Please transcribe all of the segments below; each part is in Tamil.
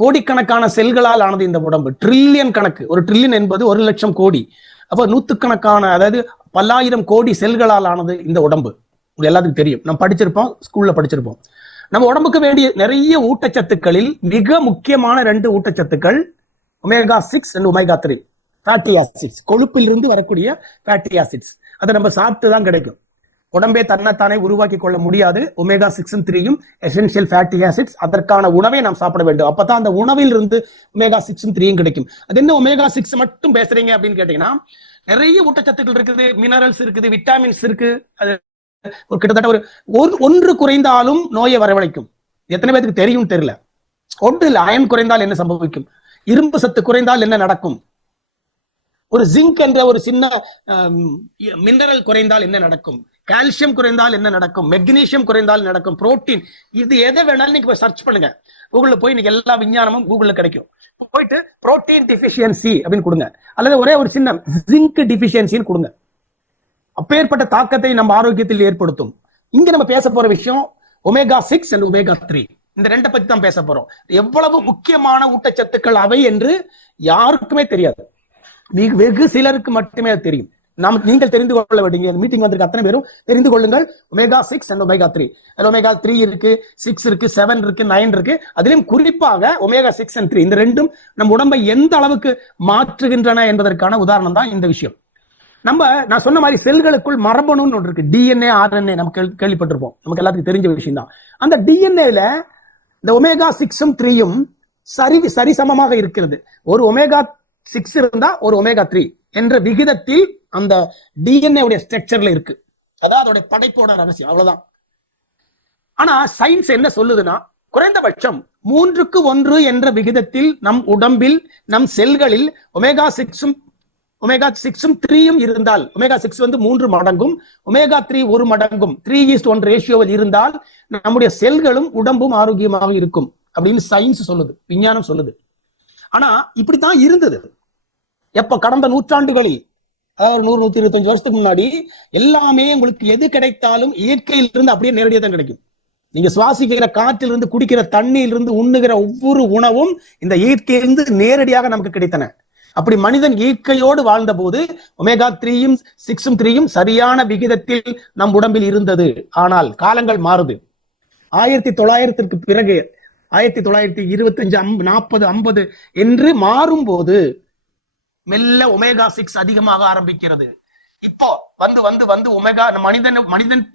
கோடிக்கணக்கான செல்களால் ஆனது இந்த உடம்பு. ட்ரில்லியன் கணக்கு. ஒரு ட்ரில்லியன் என்பது 1,00,000 கோடி. அப்ப நூத்துக்கணக்கான, அதாவது பல்லாயிரம் கோடி செல்களால் ஆனது இந்த உடம்பு. எல்லாத்துக்கும் தெரியும், நம்ம படிச்சிருப்போம், ஸ்கூல்ல படிச்சிருப்போம். நம்ம உடம்புக்கு வேண்டிய நிறைய ஊட்டச்சத்துக்களில் மிக முக்கியமான 2 ஊட்டச்சத்துக்கள் omega 6 and omega 3 fatty acids. கொழுப்பில் இருந்து வரக்கூடிய ஃபேட்டி ஆசிட்ஸ். அதை நம்ம சாப்பிட்டு தான் கிடைக்கும். உடம்பே தன்னைத்தானே உருவாக்கி கொள்ள முடியாது. Omega 6 and 3 essential fatty acids. அதற்கான உணவை நாம் சாப்பிட வேண்டும். அப்பதான் அந்த உணவில் இருந்து ஒமேகா 6 and 3 கிடைக்கும். அது என்ன ஒமேகா 6 மட்டும் பேசுறீங்க அப்படின்னு கேட்டீங்கன்னா, நிறைய ஊட்டச்சத்துக்கள் இருக்குது, மினரல்ஸ் இருக்குது, விட்டாமின்ஸ் இருக்கு. அது ஒரு கிட்டத்தட்ட ஒன்று குறைந்தாலும் நோயை வரவழைக்கும். எத்தனை பேருக்கு தெரியும் தெரியல. ஒன்று இல்லை, அயன் குறைந்தால் என்ன சம்பவிக்கும், இரும்பு சத்து குறைந்தால் என்ன நடக்கும், ஒரு ஜிங்க் என்ற ஒரு சின்ன மினரல் குறைந்தால் என்ன நடக்கும், கால்சியம் குறைந்தால் என்ன நடக்கும், மெக்னீசியம் குறைந்தால் நடக்கும், புரோட்டீன். இது எதை வேணாலும் நீங்க சர்ச் பண்ணுங்க. கூகுள்ல போய் இன்னைக்கு எல்லா விஞ்ஞானமும் கூகுள்ல கிடைக்கும். போயிட்டு புரோட்டீன் டிஃபிஷியன்சி அப்படின்னு கொடுங்க, அல்லது ஒரே ஒரு சின்ன ஜிங்க் டிஃபிஷியன்சின்னு கொடுங்க. அப்பேற்பட்ட தாக்கத்தை நம்ம ஆரோக்கியத்தில் ஏற்படுத்தும். இங்க நம்ம பேச போற விஷயம் ஒமேகா 6 அண்ட் ஒமேகா 3. இந்த 2 பத்தி தான் பேச போறோம். எவ்வளவு முக்கியமான ஊட்டச்சத்துக்கள் அவை என்று யாருக்குமே தெரியாது. வெகு சிலருக்கு மட்டுமே அது தெரியும். நீங்கள் தெரிந்து கொள்ள வேண்டிய மீட்டிங் வந்திருக்க அத்தனை பேரும் தெரிந்து கொள்ளுங்கள். Omega 6 and omega 3. ஒமேகா 3 இருக்கு, 6 இருக்கு, 7 இருக்கு, 9 இருக்கு. அதிலும் குறிப்பாக ஒமேகா 6 and 3 இந்த 2ம் நம் உடம்பை எந்த அளவுக்கு மாற்றுகின்றன என்பதற்கான உதாரணம் தான் இந்த விஷயம். நான் சொன்ன மாதிரி செல்களுக்குள் மரபணுன்னு ஒன்று இருக்கு. டிஎன்ஏ, ஆர்என்ஏ நம்ம கேள்விப்பட்டிருப்போம். நமக்கு எல்லாத்துக்கும் தெரிஞ்ச விஷயம் தான். அந்த டிஎன்ஏல இந்த ஒமேகா 6 3 சரிசமமாக இருக்கிறது. ஒரு ஒமேகா 6 இருந்தா ஒரு ஒமேகா 3 என்ற விகிதத்தில் அந்த டிஎன்ஏ உடைய ஸ்ட்ரக்சர்ல இருக்கு. அதான் அதோட படைப்போட ரகசியம். அவ்வளவுதான். ஆனா சயின்ஸ் என்ன சொல்லுதுன்னா, குறைந்தபட்சம் 3:1 என்ற விகிதத்தில் நம் உடம்பில், நம் செல்களில் ஒமேகா 6 3 இருந்தால், ஒமேகா 6 வந்து 3 மடங்கும், ஒமேகா 3 1 மடங்கும், 3:1 ரேஷியோவில் இருந்தால் நம்முடைய செல்களும் உடம்பும் ஆரோக்கியமாக இருக்கும் அப்படின்னு சயின்ஸ் சொல்லுது, விஞ்ஞானம் சொல்லுது. ஆனா இப்படித்தான் இருந்தது. எப்ப கடந்த நூற்றாண்டுகளில், அதாவது 100-125 வருஷத்துக்கு முன்னாடி எல்லாமே உங்களுக்கு எது கிடைத்தாலும் இயற்கையிலிருந்து அப்படியே நேரடியாக தான் கிடைக்கும். நீங்க சுவாசிக்கிற காற்றிலிருந்து, குடிக்கிற தண்ணீரிலிருந்து, உண்ணுகிற ஒவ்வொரு உணவும் இந்த இயற்கையிலிருந்து நேரடியாக நமக்கு கிடைத்தன. அப்படி மனிதன் இயற்கையோடு வாழ்ந்த போது ஒமேகா 3 6 3 சரியான விகிதத்தில் நம் உடம்பில் இருந்தது. ஆனால் காலங்கள் மாறுது. 1900க்கு பிறகு 1925 40 50 என்று மாறும் போது மெல்ல ஒமேகா 6 அதிகமாக ஆரம்பிக்கிறது. இப்போ வந்து வந்து வந்து ஒமேகா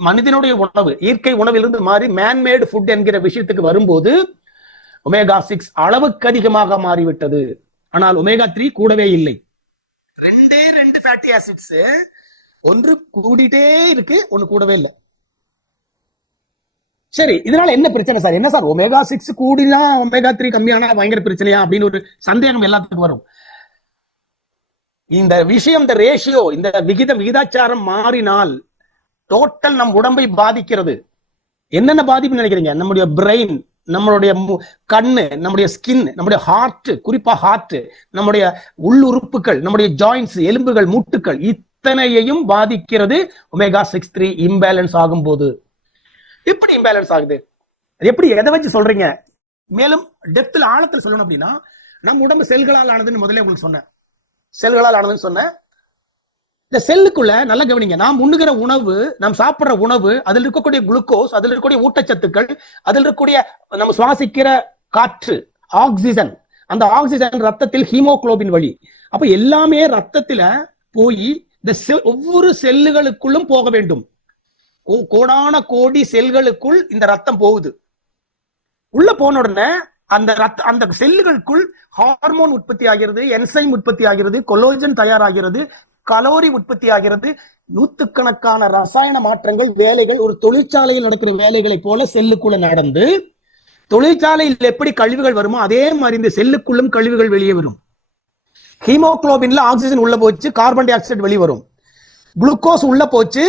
மனிதனுடைய உணவு, இயற்கை உணவிலிருந்து மாறி மேன்மேடு ஃபுட் என்கிற விஷயத்துக்கு வரும்போது ஒமேகா 6 அளவுக்கு அதிகமாக மாறிவிட்டது. ஆனால் ஒமேகா 3 கூடவே இல்லை. 2 ஃபேட்டி ஆசிட்ஸ், ஒன்று கூடிட்டே இருக்கு, ஒன்னு கூடவே இல்லை. சரி, இதனால என்ன பிரச்சனை சார்? என்ன சார் ஒமேகா 6 கூடினா ஒமேகா 3 கம்மியானா பயங்கர பிரச்சனையா அப்படின்னு ஒரு சந்தேகம் எல்லாத்துக்கும் வரும். இந்த விஷயம், இந்த ரேஷியோ, இந்த விகிதாச்சாரம் மாறினால் டோட்டல் நம் உடம்பை பாதிக்கிறது. என்னென்ன பாதிப்பு நினைக்கிறீங்க? நம்முடைய பிரெயின், நம்மளுடைய கண்ணு, நம்முடைய ஸ்கின், நம்முடைய ஹார்ட், குறிப்பா ஹார்ட், நம்முடைய உள்ளுறுப்புகள், நம்முடைய ஜாயின்ஸ், எலும்புகள், மூட்டுகள், இத்தனையையும் பாதிக்கிறது ஒமேகா 6 3 இம்பேலன்ஸ் ஆகும் போது. இப்படி இம்பேலன்ஸ் ஆகுது. எப்படி, எதை வச்சு சொல்றீங்க? மேலும் டெப்த்ல, ஆழத்தில் சொல்லணும் அப்படின்னா, நம் உடம்பு செல்களால் ஆனதுன்னு முதல்ல உங்களுக்கு சொன்னேன். செல்களால் ஆனதுன்னு சொன்னேன். இந்த செல்லுக்குள்ள நல்ல கவனிங்க. நாம் உண்ணுகிற உணவு, நாம் சாப்பிடுற உணவு, அதில் இருக்கக்கூடிய குளுக்கோஸ், அதில் இருக்கக்கூடிய ஊட்டச்சத்துக்கள், அதில் இருக்கக்கூடிய நம்ம சுவாசிக்கிற காற்று, ஆக்சிஜன், அந்த ஆக்சிஜன் ரத்தத்தில் ஹீமோகுளோபின் வழி, அப்ப எல்லாமே ரத்தத்துல போய் இந்த ஒவ்வொரு செல்லுகளுக்குள்ளும் போக வேண்டும். கோடான கோடி செல்களுக்குள் இந்த ரத்தம் போகுது. உள்ள போன உடனே அந்த செல்லுகளுக்குள் ஹார்மோன் உற்பத்தி ஆகிறது, என்சைம் உற்பத்தி ஆகிறது, கொலோஜன் தயாராகிறது, கலோரி உற்பத்தி ஆகிறது, நூற்றுக்கணக்கான ரசாயன மாற்றங்கள், வேலைகள், ஒரு தொழிற்சாலையில் நடக்கிற வேலைகளை போல செல்லுக்குள்ள நடந்து, தொழிற்சாலையில் எப்படி கழிவுகள் வருமோ அதே மாதிரி இந்த செல்லுக்குள்ளும் கழிவுகள் வெளியே வரும். ஹீமோகுளோபின்ல ஆக்சிஜன் உள்ள போச்சு, கார்பன் டை ஆக்சைடு வெளிவரும். குளுக்கோஸ் உள்ள போச்சு,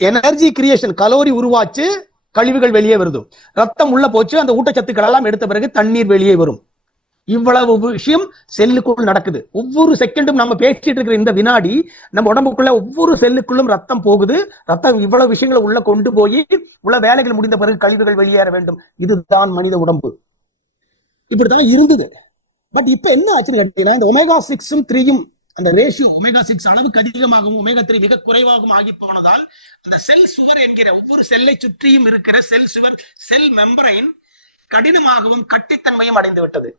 எனர்ஜி கிரியேஷன், கலோரி உருவாச்சு, கழிவுகள் வெளியே வருது. ரத்தம் உள்ள போச்சு, அந்த ஊட்டச்சத்துக்கள் எல்லாம் எடுத்த பிறகு தண்ணீர் வெளியே வரும். இவ்வளவு விஷயம் செல்லுக்குள் நடக்குது. ஒவ்வொரு செகண்டும் நம்ம பேசிட்டு இருக்கிற இந்த வினாடி நம்ம உடம்புக்குள்ள ஒவ்வொரு செல்லுக்குள்ளும் ரத்தம் போகுது. ரத்தம் இவ்வளவு விஷயங்களை உள்ள கொண்டு போய் உள்ள வேலைகள் முடிந்த பிறகு கழிவுகள் வெளியேற வேண்டும். இதுதான் மனித உடம்பு. இப்படிதான் இருந்தது. பட் இப்ப என்ன ஆச்சுன்னு கேட்டீங்கன்னா, இந்த omega-6 3 அந்த ரேஷியோ omega-6 அளவுக்கு அதிகமாகவும் omega-3 மிக குறைவாகவும் ஆகி போனதால் அந்த செல் சுவர் என்கிற ஒவ்வொரு செல்லை சுற்றியும் இருக்கிற செல் சுவர், செல் மெம்பரைன் கடினமாகவும் கட்டித்தன்மையும் அடைந்து விட்டது.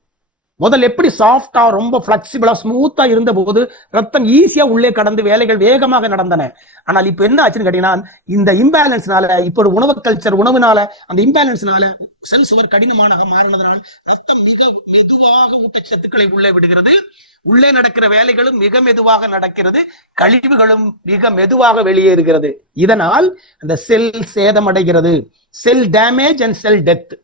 முதல்ல எப்படி சாஃப்டா ரொம்ப பிளெக்சிபிளா ஸ்மூத்தா இருந்த போது ரத்தம் ஈஸியா உள்ளே கடந்து வேலைகள் வேகமாக நடந்தன. ஆனால் இப்ப என்ன ஆச்சுன்னு கேட்டீங்கன்னா, இந்த இம்பேலன்ஸ்னால, இப்போ உணவு கல்ச்சர், உணவுனால அந்த இம்பேலன்ஸ்னால செல் சுவர் கடினமாக மாறினதுனால் ரத்தம் மிக மெதுவாக ஊட்டச்சத்துக்களை உள்ளே விடுகிறது. உள்ளே நடக்கிற வேலைகளும் மிக மெதுவாக நடக்கிறது, கழிவுகளும் மிக மெதுவாக வெளியேறுகிறது. இதனால் அந்த செல் சேதமடைகிறது. Cell damage and cell death.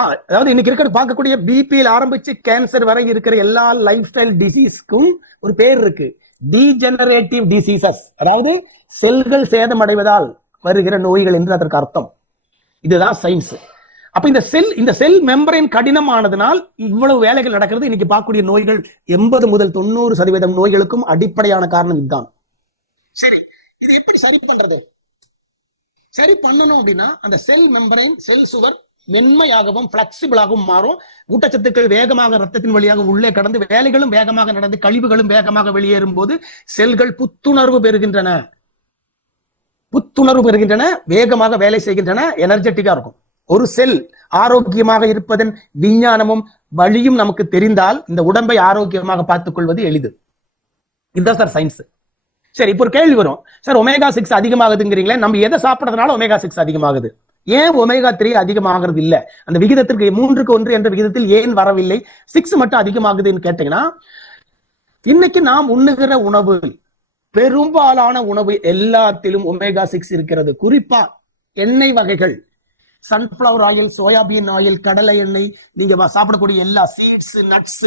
அதாவது இன்னைக்கு இருக்கிற பார்க்கக்கூடிய பிபியில் ஆரம்பிச்சு கேன்சர் வரை இருக்கிற எல்லா லைஃப் ஸ்டைல் டிசீஸ்க்கும் ஒரு பேர் இருக்கு, டீஜெனரேட்டிவ் டிசீசஸ். அதாவது செல்கள் சேதமடைவதால் வருகிற நோய்கள் என்று அதற்கு அர்த்தம். இதுதான் சயின்ஸ். அப்ப இந்த செல் மெம்பரைன் கடினமானதுனால் இவ்வளவு வேலைகள் நடக்கிறது. இன்னைக்கு பார்க்கக்கூடிய நோய்கள் 80 முதல் 90% நோய்களுக்கும் அடிப்படையான காரணம் இதுதான். சரி, இது எப்படி சரி பண்றது? சரி பண்ணணும் அப்படின்னா அந்த செல் மெம்பரைன், செல் சுவர் மென்மையாகவும் பிளெக்சிபிளாகவும் மாறும். ஊட்டச்சத்துக்கள் வேகமாக ரத்தத்தின் வழியாக உள்ளே கடந்து வேலைகளும் வேகமாக நடந்து கழிவுகளும் வேகமாக வெளியேறும் போது செல்கள் புத்துணர்வு பெறுகின்றன, வேகமாக வேலை செய்கின்றன, எனர்ஜெட்டிக்கா இருக்கும். ஒரு செல் ஆரோக்கியமாக இருப்பதன் விஞ்ஞானமும் வழியும் நமக்கு தெரிந்தால் இந்த உடம்பை ஆரோக்கியமாக பார்த்துக் கொள்வது எளிது. இதுதான் சார் சயின்ஸ். சரி, இப்போ ஒரு கேள்வி வரும், சார் omega-6 அதிகமாகுதுங்கிறீங்களே, நம்ம எதை சாப்பிடுறதுனால omega-6 அதிகமாகுது? ஏன் omega-3 அதிகமாகிறது இல்ல? அந்த விகிதத்திற்கு 3:1 என்ற விகிதத்தில் ஏன் வரவில்லை, 6 மட்டும் அதிகமாகுதுன்னு கேட்டீங்கன்னா, இன்னைக்கு நாம் உண்ணுகிற உணவு, பெரும்பாலான உணவு எல்லாத்திலும் omega-6 இருக்கிறது. குறிப்பா எண்ணெய் வகைகள், சன்ஃபிளவர் ஆயில், சோயாபீன் ஆயில், கடலை எண்ணெய், நீங்க சாப்பிடக்கூடிய எல்லா சீட்ஸ், நட்ஸ்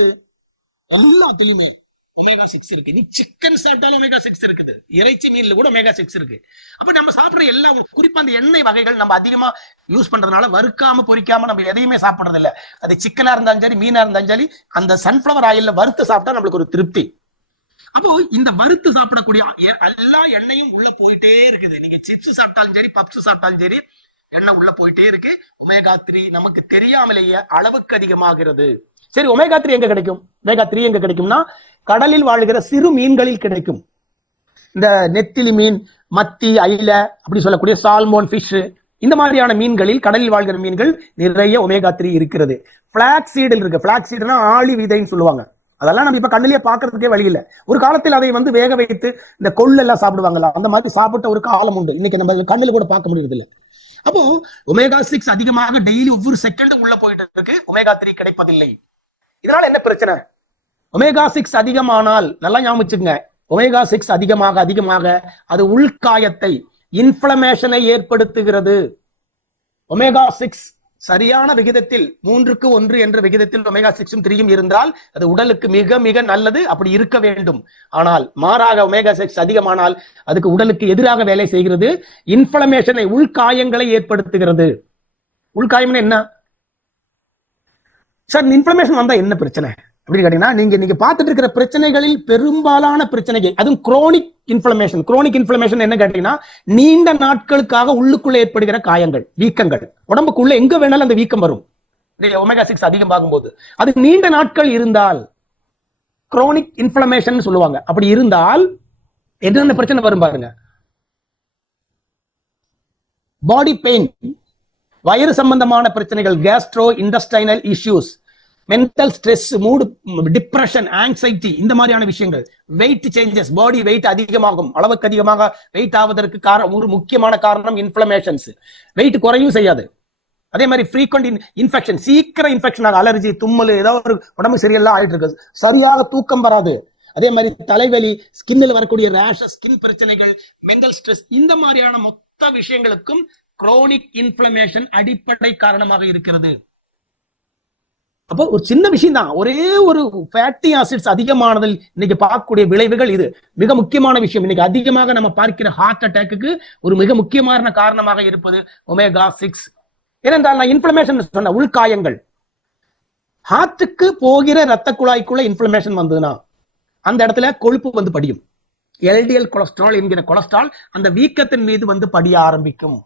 எல்லாத்திலுமே omega-6 இருக்கு. நீ சிக்கன் சாப்பிட்டாலும் omega-6 இருக்குது, இறைச்சி மீன்ல கூட omega-6 இருக்கு. அப்ப நம்ம சாப்பிடுற எல்லா, குறிப்பா அந்த எண்ணெய் வகைகள் நம்ம அதிகமா யூஸ் பண்றதுனால வறுக்காம பொரிக்காம நம்ம எதையுமே சாப்பிடுறது இல்ல. அது சிக்கனா இருந்தாலும் சரி, மீனா இருந்தாலும் சரி, அந்த சன்ஃபிளவர் ஆயில்ல வறுத்து சாப்பிட்டா நம்மளுக்கு ஒரு திருப்தி. அப்போ இந்த வறுத்து சாப்பிடக்கூடிய எல்லா எண்ணெயும் உள்ள போயிட்டே இருக்குது. நீங்க சிப்ஸ் சாப்பிட்டாலும் சரி, பப்ஸ் சாப்பிட்டாலும் சரி, எண்ணெய் உள்ள போயிட்டே இருக்கு. omega-3 நமக்கு தெரியாமலேயே அளவுக்கு அதிகமாகிறது. சரி, omega-3 எங்க கிடைக்கும்? omega-3 எங்க கிடைக்கும்னா கடலில் வாழ்கிற சிறு மீன்களில் கிடைக்கும். இந்த நெத்திலி மீன், மத்தி, ஐல அப்படி சொல்லக்கூடிய சால்மோன் ஃபிஷ், இந்த மாதிரியான மீன்களில், கடலில் வாழ்கிற மீன்கள் நிறைய omega-3 இருக்கிறது. பிளாக் சீடில் இருக்கு. பிளாக் சீடுனா ஆளி விதைன்னு சொல்லுவாங்க. அதெல்லாம் நம்ம இப்ப கண்ணிலேயே பாக்குறதுக்கே வழி இல்லை. ஒரு காலத்தில் அதை வேக வைத்து இந்த கொள்ளெல்லாம் சாப்பிடுவாங்கல்ல, அந்த மாதிரி சாப்பிட்ட ஒரு காலம் உண்டு. இன்னைக்கு நம்ம கண்ணில கூட பார்க்க முடியறது இல்லை. அப்போ omega-6 அதிகமாக டெய்லி ஒவ்வொரு செகண்டும் உள்ள போயிட்டு இருக்கு, omega-3 கிடைப்பதில்லை. இதனால என்ன பிரச்சனை? omega-6 அதிகமானால், நல்லா ஞாபகம், omega-6 அதிகமாக அது உள்காயத்தை, இன்ஃப்ளமேஷனை ஏற்படுத்துகிறது. omega-6 சரியான விகிதத்தில் 3:1 என்ற விகிதத்தில் omega-6 3 இருந்தால் அது உடலுக்கு மிக மிக நல்லது, அப்படி இருக்க வேண்டும். ஆனால் மாறாக omega-6 அதிகமானால் அதுக்கு உடலுக்கு எதிராக வேலை செய்கிறது, இன்ஃப்ளமேஷனை, உள்காயங்களை ஏற்படுத்துகிறது. உள்காயம் என்ன சார்? இன்ஃப்ளமேஷன் வந்தா என்ன பிரச்சனை அப்படின்னு கேட்டீங்கன்னா, நீங்க பார்த்துட்டு இருக்கிற பிரச்சனைகளில் பெரும்பாலான பிரச்சனைகள், அதுவும் குரோனிக் இன்ஃப்ளமேஷன் என்ன கேட்டீங்கன்னா, நீண்ட நாட்களுக்காக உள்ளுக்குள்ள ஏற்படுகிற காயங்கள், வீக்கங்கள். உடம்புக்குள்ள எங்க வேணாலும் அந்த வீக்கம் வரும் omega-6 அதிகமாகும் போது. அது நீண்ட நாட்கள் இருந்தால் குரோனிக் இன்ஃப்ளமேஷன் சொல்லுவாங்க. அப்படி இருந்தால் என்னென்ன பிரச்சனை வரும் பாருங்க. பாடி பெயின், வயிறு சம்பந்தமான பிரச்சனைகள், gastro intestinal issues, mental stress, mood, depression, anxiety, இந்த மாதிரியான விஷயங்கள். வெயிட் சேஞ்சஸ், பாடி வெயிட் அதிகமாகும். அளவுக்கு அதிகமாக வெயிட் ஆவதற்கு ஒரு முக்கியமான காரணம் இன்ஃப்ளமேஷன்ஸ். வெயிட் குறையும் செய்யாது. அதே மாதிரி ஃப்ரீக்வெண்ட் இன்ஃபெக்ஷன், சீக்கிரம் இன்ஃபெக்ஷன் ஆகும். அலர்ஜி, தும்மல், ஏதாவது ஒரு உடம்பு சரியெல்லாம் ஆயிட்டு இருக்கு. சரியாக தூக்கம் வராது. அதே மாதிரி தலைவலி, ஸ்கின்னில் வரக்கூடிய ரேஷஸ், ஸ்கின் பிரச்சனைகள், மென்டல் ஸ்ட்ரெஸ், இந்த மாதிரியான மொத்த விஷயங்களுக்கும் குரோனிக் இன்ஃப்ளமேஷன் அடிப்படை காரணமாக இருக்கிறது. அப்போ ஒரு சின்ன விஷயம் தான், ஒரே ஒரு ஃபேட்டி ஆசிட்ஸ் அதிகமானதில் இன்னைக்கு பார்க்கக்கூடிய விளைவுகள் இது மிக முக்கியமான விஷயம். இன்னைக்கு அதிகமாக நம்ம பார்க்கிற ஹார்ட் அட்டாக்கு ஒரு மிக முக்கியமான காரணமாக இருப்பது omega-6. ஏனென்றால் நான் இன்ஃப்ளமேஷன் சொன்ன, உள்காயங்கள். ஹார்ட்டுக்கு போகிற ரத்த குழாய்க்குள்ள இன்ஃப்ளமேஷன் வந்ததுன்னா அந்த இடத்துல கொழுப்பு படியும். எல்டிஎல் கொலஸ்ட்ரால் என்கிற கொலஸ்ட்ரால் அந்த வீக்கத்தின் மீது படிய ஆரம்பிக்கும்.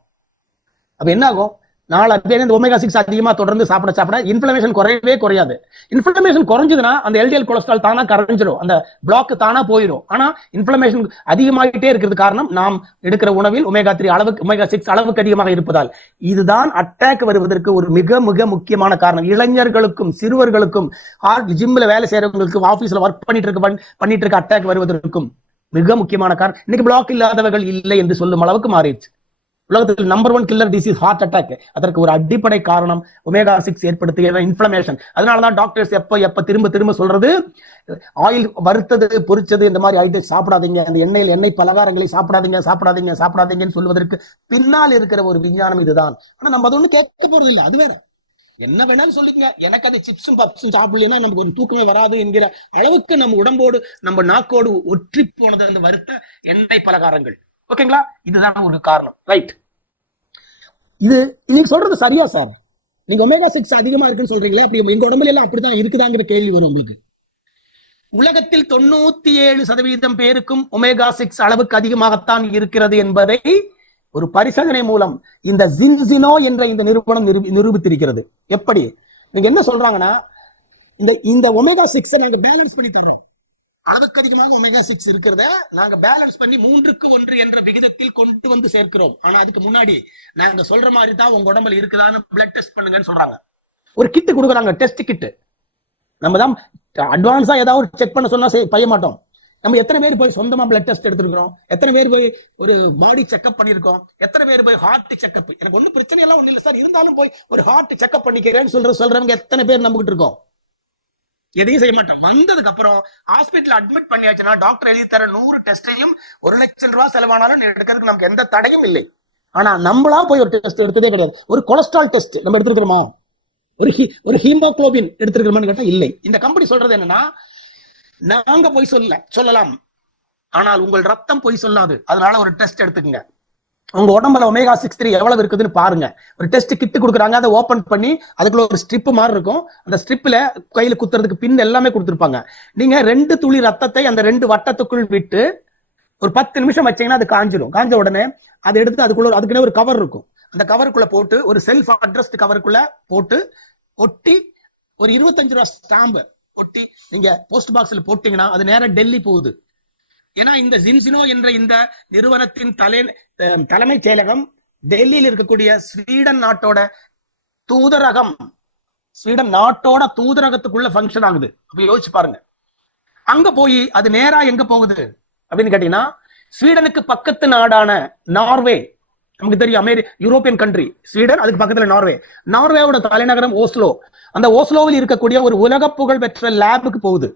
அப்ப என்ன ஆகும்? நாலு இந்த ஒமேகா 6 அதிகமா தொடர்ந்து சாப்பிட இன்ஃப்ளமேஷன் குறையவே குறையாது. இன்ஃப்ளமேஷன் குறைஞ்சதுன்னா அந்த எல்டிஎல் கொலஸ்ட்ரால் தானா கரைஞ்சிடும், அந்த பிளாக் தானா போயிடும். ஆனா இன்ஃப்ளமேஷன் அதிகமாகிட்டே இருக்கிறது காரணம் நாம் எடுக்கிற உணவில் ஒமேகா 3 அளவுக்கு ஒமேகா 6 அளவுக்கு அதிகமாக இருப்பதால். இதுதான் அட்டாக் வருவதற்கு ஒரு மிக மிக முக்கியமான காரணம். இளைஞர்களுக்கும் சிறுவர்களுக்கும் ஜிம்ல வேலை செய்யறவங்களுக்கும் ஆபீஸ்ல ஒர்க் பண்ணிட்டு இருக்க அட்டாக் வருவதற்கும் மிக முக்கியமான காரணம். இன்னைக்கு பிளாக் இல்லாதவர்கள் இல்லை என்று சொல்லும் அளவுக்கு மாறிடுச்சு. உலகத்தில் number 1 killer disease heart attack. அதற்கு ஒரு அடிப்படை காரணம் ஒமேகா 6 ஏற்படுத்துகிற இன்ஃப்ளமேஷன். அதனாலதான் டாக்டர்ஸ் எப்ப திரும்ப சொல்றது, ஆயில் வறுத்தது பொரிச்சது இந்த மாதிரி ஐட்டம் சாப்பிடாதீங்க, அந்த எண்ணெய் பலகாரங்களை சாப்பிடாதீங்கன்னு சொல்வதற்கு பின்னால் இருக்கிற ஒரு விஞ்ஞானம் இதுதான். ஆனா நம்ம அது ஒண்ணு கேட்க போறது இல்லை, அது வேற. என்ன வேணாலும் சொல்லுங்க, எனக்கு அது சிப்ஸும் பப்ஸும் சாப்பிடலாம் நமக்கு ஒரு தூக்கமே வராது என்கிற அளவுக்கு நம்ம உடம்போடு நம்ம நாக்கோடு ஒற்றி போனது அந்த வறுத்த எண்ணெய் பலகாரங்கள். ஓகேங்களா? இதுதான் ஒரு காரணம். ரைட். இது நீங்க சொல்றது சரியா சார்? நீங்க ஒமேகா 6 அதிகமா இருக்குன்னு சொல்றீங்களா? அப்படி எங்க உடம்புல எல்லாம் அப்படிதான் இருக்குதாங்கிற கேள்வி வரும் உங்களுக்கு. உலகத்தில் 97% பேருக்கும் ஒமேகா 6 அளவுக்கு அதிகமாகத்தான் இருக்கிறது என்பதை ஒரு பரிசோதனை மூலம் இந்த ஜின்சினோ என்ற இந்த நிறுவனம் நிரூபித்திருக்கிறது. எப்படி? நீங்க என்ன சொல்றாங்கன்னா, இந்த ஒமேகா 6 நாங்க பேலன்ஸ் பண்ணி தர்றோம். அளவுக்கு அதிகமாக ஒமேகா 6 இருக்கிறத நாங்க பேலன்ஸ் பண்ணி 3:1 என்ற விகிதத்தில் கொண்டு வந்து சேர்க்கிறோம். ஆனா அதுக்கு முன்னாடி நாங்க சொல்ற மாதிரி தான் உங்க உடம்புல இருக்குதான்னு பிளட் டெஸ்ட் பண்ணுங்கன்னு சொல்றாங்க. ஒரு கிட் கொடுக்குறாங்க, டெஸ்ட் கிட். நம்ம தான் அட்வான்ஸா ஏதாவது செக் பண்ண சொன்னா செய்ய மாட்டோம். நம்ம எத்தனை பேர் போய் சொந்தமா பிளட் டெஸ்ட் எடுத்துருக்கோம்? எத்தனை பேர் போய் ஒரு பாடி செக்அப் பண்ணிருக்கோம்? எத்தனை பேர் போய் ஹார்ட் செக்அப்? எனக்கு ஒன்னும் பிரச்சனை எல்லாம் ஒண்ணு இல்லை சார், இருந்தாலும் போய் ஒரு ஹார்ட் செக்அப் பண்ணிக்கிறேன்னு சொல்றவங்க எத்தனை பேர் நம்பிக்கிட்டு இருக்கோம்? எதையும் செய்ய மாட்டோம். வந்ததுக்கு அப்புறம் ஹாஸ்பிட்டல் அட்மிட் பண்ணியாச்சுன்னா டாக்டர் எழுதி தர 100 டெஸ்டையும் 1 லட்சம் ரூபாய் செலவானாலும் எடுக்கிறதுக்கு நமக்கு எந்த தடையும் இல்லை. ஆனா நம்மளா போய் ஒரு டெஸ்ட் எடுத்ததே கிடையாது. ஒரு கொலஸ்ட்ரால் டெஸ்ட் நம்ம எடுத்துருக்கிறோமா? ஒரு ஹீமோகுளோபின் எடுத்திருக்கிறோமான்னு கேட்டா இல்லை. இந்த கம்பெனி சொல்றது என்னன்னா, நாங்க போய் சொல்லலாம், ஆனால் உங்கள் ரத்தம் போய் சொல்லாது. அதனால ஒரு டெஸ்ட் எடுத்துக்கங்க. உங்க உடம்புல ஒமேகா 6 எவ்வளவு இருக்குதுன்னு பாருங்க. ஒரு டெஸ்ட் கிட் கொடுக்குறாங்க, அதை ஓபன் பண்ணி அதுக்குள்ள ஒரு ஸ்ட்ரிப் மாதிரி இருக்கும். அந்த ஸ்ட்ரிப்ல கையில குத்துறதுக்கு பின் எல்லாமே கொடுத்துருப்பாங்க. நீங்க 2 துளி ரத்தத்தை அந்த 2 வட்டத்துக்குள் விட்டு ஒரு 10 நிமிஷம் வச்சீங்கன்னா அது காஞ்சிடும். காஞ்ச உடனே அதை எடுத்து அதுக்குள்ள ஒரு கவர் இருக்கும். அந்த கவருக்குள்ள போட்டு ஒரு செல்ஃப் அட்ரஸ்ட் கவருக்குள்ள போட்டு ஒட்டி ஒரு 25 ரூபாய் ஸ்டாம்பு ஒட்டி நீங்க போஸ்ட் பாக்ஸ்ல போட்டீங்கன்னா அது நேரம் டெல்லி போகுது. ஏன்னா இந்த ஜின்சினோ என்ற இந்த நிறுவனத்தின் தலைமைச் செயலகம் டெல்லியில் இருக்கக்கூடிய ஸ்வீடன் நாட்டோட தூதரகத்துக்குள்ள ஃபங்க்ஷன் ஆகுது. அப்ப யோசிச்சு பாருங்க. அங்க போய் அது நேரா எங்க போகுது அப்படின்னு கேட்டீங்கன்னா, ஸ்வீடனுக்கு பக்கத்து நாடான நார்வே, நமக்கு தெரியும் யூரோப்பியன் கண்ட்ரி ஸ்வீடன், அதுக்கு பக்கத்துல நார்வேவோட தலைநகரம் ஓஸ்லோ. அந்த ஓஸ்லோவில் இருக்கக்கூடிய ஒரு உலக புகழ் பெற்ற லேபுக்கு போகுது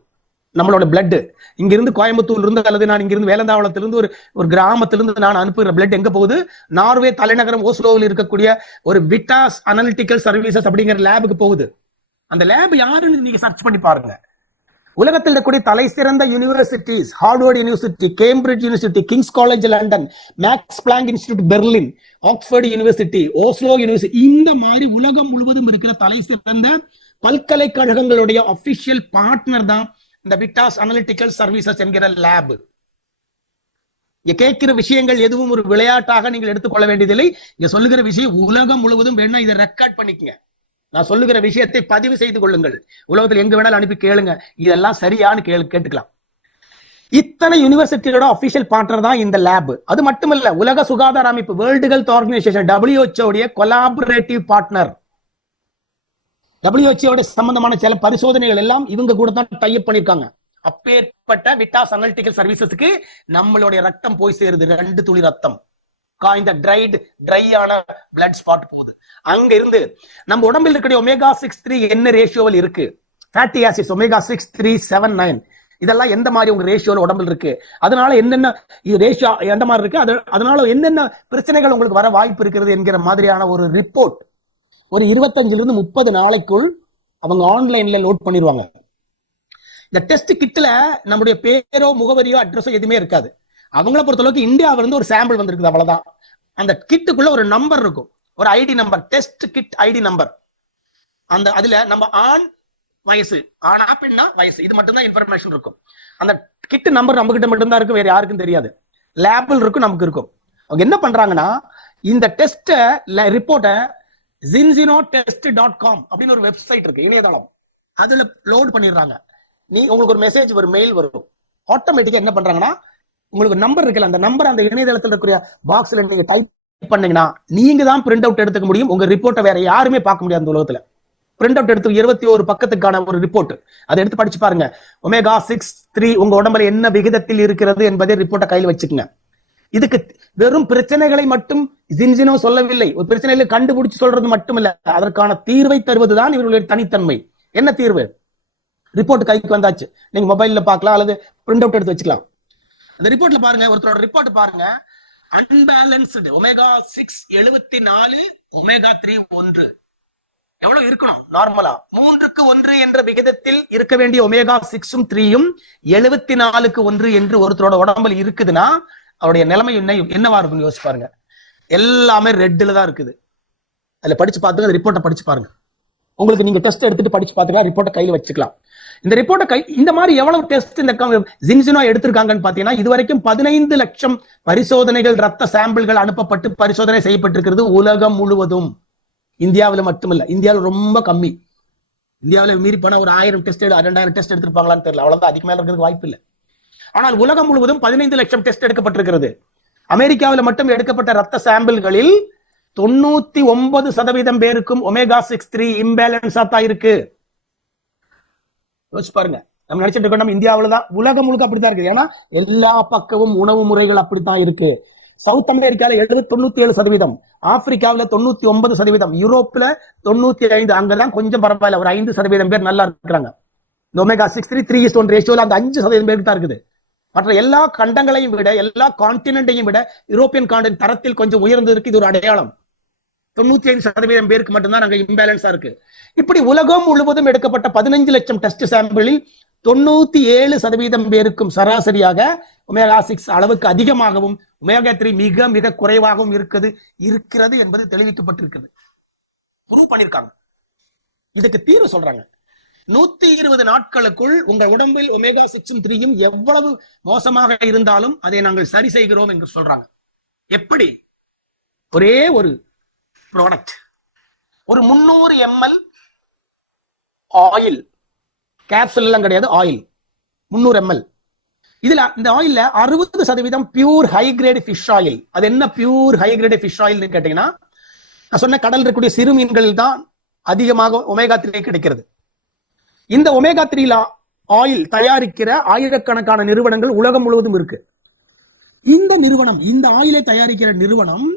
நம்மளோட பிளட். இங்கிருந்து கோயம்புத்தூர்ல இருந்து அல்லது நான் இங்கிருந்து வேலந்தாவளத்திலிருந்து ஒரு கிராமத்திலிருந்து நான் அனுப்புகிற பிளட் எங்க போகுது? நார்வே தலைநகரம் ஓஸ்லோவில் இருக்கக்கூடிய ஒரு விட்டாஸ் அனலிட்டிக்கல் சர்வீசஸ் அப்படிங்கிற லேபுக்கு போகுது. அந்த லேப் யாருன்னு நீங்க சர்ச் பண்ணி பாருங்க. உலகத்தில் இருக்கக்கூடிய தலை சிறந்த universities, Harvard university, Cambridge university, Kings college London, Max Planck institute Berlin, Oxford university, Oslo university, இந்த மாதிரி உலகம் முழுவதும் இருக்கிற தலை சிறந்த பல்கலைக்கழகங்களுடைய அபிஷியல் பார்ட்னர் தான் இந்த விட்டாஸ் அனலிட்டிக்கல் சர்வீசஸ் என்கிற லேப். கேட்கிற விஷயங்கள் எதுவும் ஒரு விளையாட்டாக நீங்கள் எடுத்துக்கொள்ள வேண்டியதில்லை. இங்க சொல்லுகிற விஷயம் உலகம் முழுவதும் வேணா இதை ரெக்கார்ட் பண்ணிக்கங்க. நான் சொல்லுகிற விஷயத்தை பதிவு செய்து கொள்ளுங்கள். உலகத்தில் எங்க வேணாலும் அனுப்பி கேளுங்க, இதெல்லாம் சரியானு கேட்டுக்கலாம். இத்தனை யூனிவர்சிட்டியோட அபிஷியல் பார்ட்னர் தான் இந்த லேப். அது மட்டுமல்ல, உலக சுகாதார அமைப்பு வேர்ல்டு ஹெல்த் ஆர்கனைசேஷன் WHO உடைய கொலாபரேட்டிவ் பார்ட்னர். WHO சம்பந்தமான சில பரிசோதனைகள் எல்லாம் இவங்க கூட தான் டைப் பண்ணிருக்காங்க. அப்பேற்பட்ட விட்டாஸ் அனலிட்டிக்கல் சர்வீசஸ்க்கு நம்மளுடைய ரத்தம் போய் சேருது. 2 துளி ரத்தம் காய்ந்த ட்ரையான பிளட் ஸ்பாட் போகுது. அங்க இருந்து நம்ம உடம்பில் இருக்கிற ஒமேகா 6 என்ன ரேஷியோவில் இருக்கு? ஃபேட்டி ஆசிட்ஸ் ஒமேகா 6, 3, 7, 9 இதெல்லாம் எந்த மாதிரி உங்க ரேஷியோல உடம்பில் இருக்கு? அதனால என்னென்ன ரேஷியோ எந்த மாதிரி இருக்கு, அதனால என்னென்ன பிரச்சனைகள் உங்களுக்கு வர வாய்ப்பு இருக்கிறது என்கிற மாதிரியான ஒரு ரிப்போர்ட் ஒரு 25 - 30 நாளைக்குள் அவங்க ஆன்லைன்ல லோட் பண்ணிடுவாங்க. இந்த டெஸ்ட் கிட்ல நம்முடைய பேரோ முகவரியோ அட்ரஸோ எதுவுமே இருக்காது. அவங்கள பொறுத்தளவுக்கு இந்தியாவில இருந்து ஒரு சாம்பிள் வந்திருக்குது, அவ்வளவுதான். அந்த கிட்டுக்குள்ள ஒரு நம்பர் இருக்கும், ஒரு ID number, test kit ID number. அதுல நம்ம ஆண் வயசு, ஆனா பெண்ணா வயசு, இது மட்டும்தான் இன்ஃபர்மேஷன் இருக்கும். அந்த கிட் நம்பர் நம்ம கிட்ட மட்டும்தான் இருக்கு, வேற யாருக்கும் தெரியாது. லேபிள் இருக்கும், நமக்கு இருக்கும். அவங்க என்ன பண்றாங்கன்னா, இந்த டெஸ்ட் ரிப்போர்ட்டை zinzinotest.com அப்படின்னு ஒரு வெப்சைட் இருக்கு, இணையதளம். அதுல லோட் பண்ணிடுறாங்க. உங்களுக்கு ஒரு மெசேஜ் வரும், மெயில் வரும். ஆட்டோமேட்டிக்கா என்ன பண்றாங்கன்னா, உங்களுக்கு நம்பர் இருக்குல்ல, அந்த நம்பர் அந்த இணையதளத்தில் இருக்கிற பாக்ஸ்ல நீங்க டைப் பண்ணீங்கன்னா நீங்க தான் பிரிண்ட் அவுட் எடுத்துக்க முடியும். உங்க ரிப்போர்ட்டை வேற யாருமே பார்க்க முடியாது இந்த உலகத்துல. பிரிண்ட் அவுட் எடுத்து 21 பக்கத்துக்கான ஒரு ரிப்போர்ட், அதை எடுத்து படிச்சு பாருங்க. ஒமேகா 6 உங்க உடம்புல என்ன விகிதத்தில் இருக்கிறது என்பதை ரிப்போர்ட்டை கையில் வச்சுக்கோங்க. இதுக்கு வெறும் பிரச்சனைகளை மட்டும் ஜின்ஜினோ சொல்லவில்லை. ஒரு பிரச்சனைகளை கண்டுபிடிச்சு சொல்றது மட்டும் இல்ல, அதற்கான தீர்வை தருவதுதான் இவர்களுடைய தனித்தன்மை. என்ன தீர்வு? ரிப்போர்ட் கைக்கு வந்தாச்சு, நீங்க மொபைல்ல பார்க்கலாம் அல்லது பிரிண்ட் அவுட் எடுத்து வச்சுக்கலாம். அந்த ரிப்போர்ட்ல பாருங்க, ஒருத்தரோட ரிப்போர்ட் பாருங்க. Unbalanced omega 6 74, omega 3 1. எவ்வளவு இருக்கணும்? நார்மலா 3க்கு 1 என்ற விகிதத்தில் இருக்க வேண்டிய ஒமேகா 6ம் 3ம் 74க்கு 1 என்று ஒருத்தரோட உடம்புல இருக்குதுன்னா அவருடைய நிலைமை என்னவா இருக்குன்னு யோசிச்சு பாருங்க. எல்லாமே ரெட்ல தான் இருக்குது. அதுல படிச்சு பாத்துங்க, ரிப்போர்ட்டை படிச்சு பாருங்க. உங்களுக்கு நீங்க டெஸ்ட் எடுத்துட்டு படிச்சு பாத்துக்கலாம், ரிப்போர்ட்டை கையில வச்சுக்கலாம். இந்த ரிப்போர்ட்டை இந்த மாதிரி எவ்வளவு டெஸ்ட் இந்த ஜின்ஜினோ எடுத்திருக்காங்கன்னு பாத்தீங்கன்னா, இதுவரைக்கும் 15 லட்சம் பரிசோதனைகள், ரத்த சாம்பிள்கள் அனுப்பப்பட்டு பரிசோதனை செய்யப்பட்டிருக்கிறது உலகம் முழுவதும். இந்தியாவில் மட்டுமில்ல, இந்தியாவில் ரொம்ப கம்மி. இந்தியாவில் மீறி போனா ஒரு 1000 டெஸ்ட் 2000 டெஸ்ட் எடுத்திருப்பாங்களான்னு தெரியல, அவ்வளவுதான். அதிக மேல இருக்கிறதுக்கு வாய்ப்பு இல்லை. ஆனால் உலகம் முழுவதும் 15 லட்சம் டெஸ்ட் எடுக்கப்பட்டிருக்கிறது. அமெரிக்காவில் மட்டும் எடுக்கப்பட்ட ரத்த சாம்பிள்களில் 99% பேருக்கும் ஒமேகா 6 இம்பேலன்ஸா தான் இருக்கு. யோசிச்சு பாருங்க. நம்ம நினைச்சிட்டு இருக்கோம் நம்ம இந்தியாவில தான், உலகம் முழுக்க அப்படித்தான் இருக்கு. ஏன்னா எல்லா பக்கமும் உணவு முறைகள் அப்படித்தான் இருக்கு. சவுத் அமெரிக்கால 97%, ஆப்பிரிக்காவில 99%, யூரோப்ல 95%. அங்கதான் கொஞ்சம் பரவாயில்ல, ஒரு 5% பேர் நல்லா இருக்கிறாங்க. இந்த ஒமேகா 6 3:1 ரேஷியோல அந்த 5% பேருக்கு தான் இருக்குது. மற்ற எல்லா கண்டங்களையும் விட, எல்லா கான்டினென்ட்டையும் விட யூரோப்பியன் கான்டினென்ட் தரத்தில் கொஞ்சம் உயர்ந்திருக்கு. இது ஒரு அடையாளம். 95% பேருக்கு மட்டும்தான் அங்க இம்பேலன்ஸா இருக்கு. இப்படி உலகம் முழுவதும் எடுக்கப்பட்ட 15 லட்சம் டெஸ்ட் சாம்பிளில் 97% பேருக்கும் சராசரியாக ஒமேகா 6 அளவுக்கு அதிகமாகவும் ஒமேகா 3 மிக மிக குறைவாகவும் இருக்கிறது என்பது தெளிவிக்கப்பட்டிருக்கிறது. ப்ரூவ் பண்ணிருக்காங்க. இதுக்கு தீர்வு சொல்றாங்க. 120 நாட்களுக்குள் உங்கள் உடம்பில் ஒமேகா 6ம் 3யும் எவ்வளவு மோசமாக இருந்தாலும் அதை நாங்கள் சரி செய்கிறோம் என்று சொல்றாங்க. எப்படி? ஒரே ஒரு ப்ராடக்ட், ஒரு 300 ml ஆயில், கேப்சூல் எல்லாம் கிடையாது, ஆயில் 300 ml. இதுல இந்த ஆயில்ல 60% pure high grade fish oil. அது என்ன pure high grade fish oil கேட்டீங்கன்னா, நான் சொன்ன கடல் இருக்கக்கூடிய சிறு மீன்கள் தான் அதிகமாக ஒமேகா 3 கிடைக்கிறது. இந்த ஒமேகா 3 ஆயில் தயாரிக்கிற ஆயிரக்கணக்கான நிறுவனங்கள் உலகம் முழுவதும் இருக்கு. இந்த நிறுவனம், இந்த ஆயிலை தயாரிக்கிற நிறுவனம்